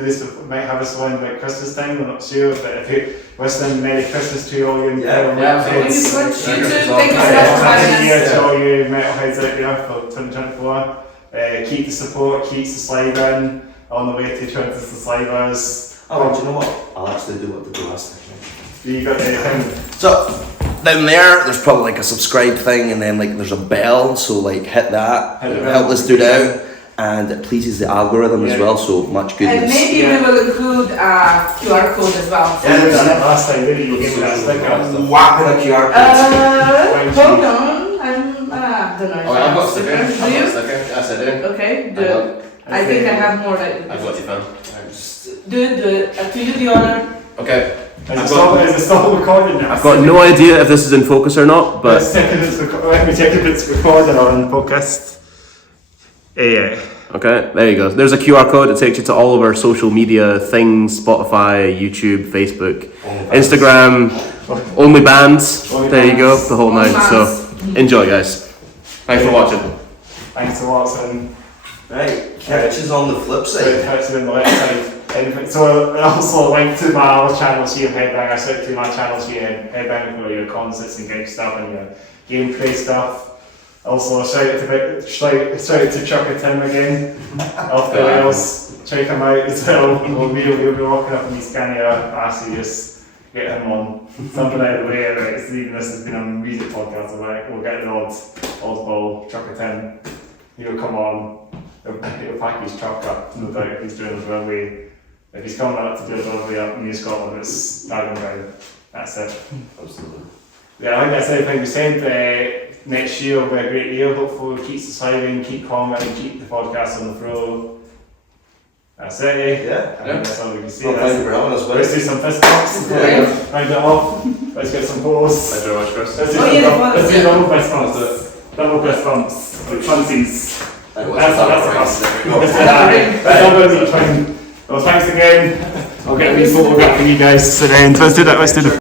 this might have us on by Christmas time. I'm not sure, but if you listening, Merry Christmas to all you Thank you so much. You too. Thank you so much for Happy New Year having to us. all you metalheads out there for 2024. Keep the support, keep the slide in on the way to Trinity the Sliders. Oh, do you know what? I'll actually do what the last thing. You got anything? So down there's probably like a subscribe thing, and then like there's a bell, so like hit that. Help this dude out, and it pleases the algorithm as well. So much goodness. And maybe we will include a QR code as well. Yeah, we done it last time, didn't you? Gave me that sticker. Whapping a QR code. Hold on. I don't know. Oh, I've got a sticker. Do I've got a you? sticker. Yes, I do. Okay, do it. I think I have more like I've got you, fam. Do it. To you the honor. Okay. Is it still recording now? I've got no idea if this is in focus or not, but Let me check if it's recording on podcast. Yeah. okay, there you go. There's a QR code that takes you to all of our social media things: Spotify, YouTube, Facebook, Instagram, OnlyBands. There you go, the whole nine. So enjoy, guys. Thanks for watching. Thanks a lot, son. Right, catch us on the flip side. Catch you on the left side. So also link to my other channels here, Headbang. I set to my channels here, Headbang, for your concerts and gig stuff and your gameplay stuff. Also shout out to Chuck and Tim again. Off the rails. Check him out as well. We'll be walking up in these kind of actually just get him on. Something out of the way, right? Even this has been a music podcast, so we'll get the oddball Chuck and Tim. He'll come on. He'll pack his truck up, no doubt, if he's doing the railway. If he's coming up to do a delivery up New Scotland, it's Dragon Down. That's it. Absolutely. Yeah, I think that's everything we said. Next year will be a great year. Hopefully, keep subscribing, keep commenting, keep the podcast on the floor. That's it, eh? Yeah. I think that's all we can say. Well, thank you for having us, Let's do some fist bumps. Round it off. Let's get some pose. Thank you very much, Chris. Let's do double fist bumps. Double fist bumps. With funsies. That's a well, thanks again. I'll get these photographs for you guys. Let's do that.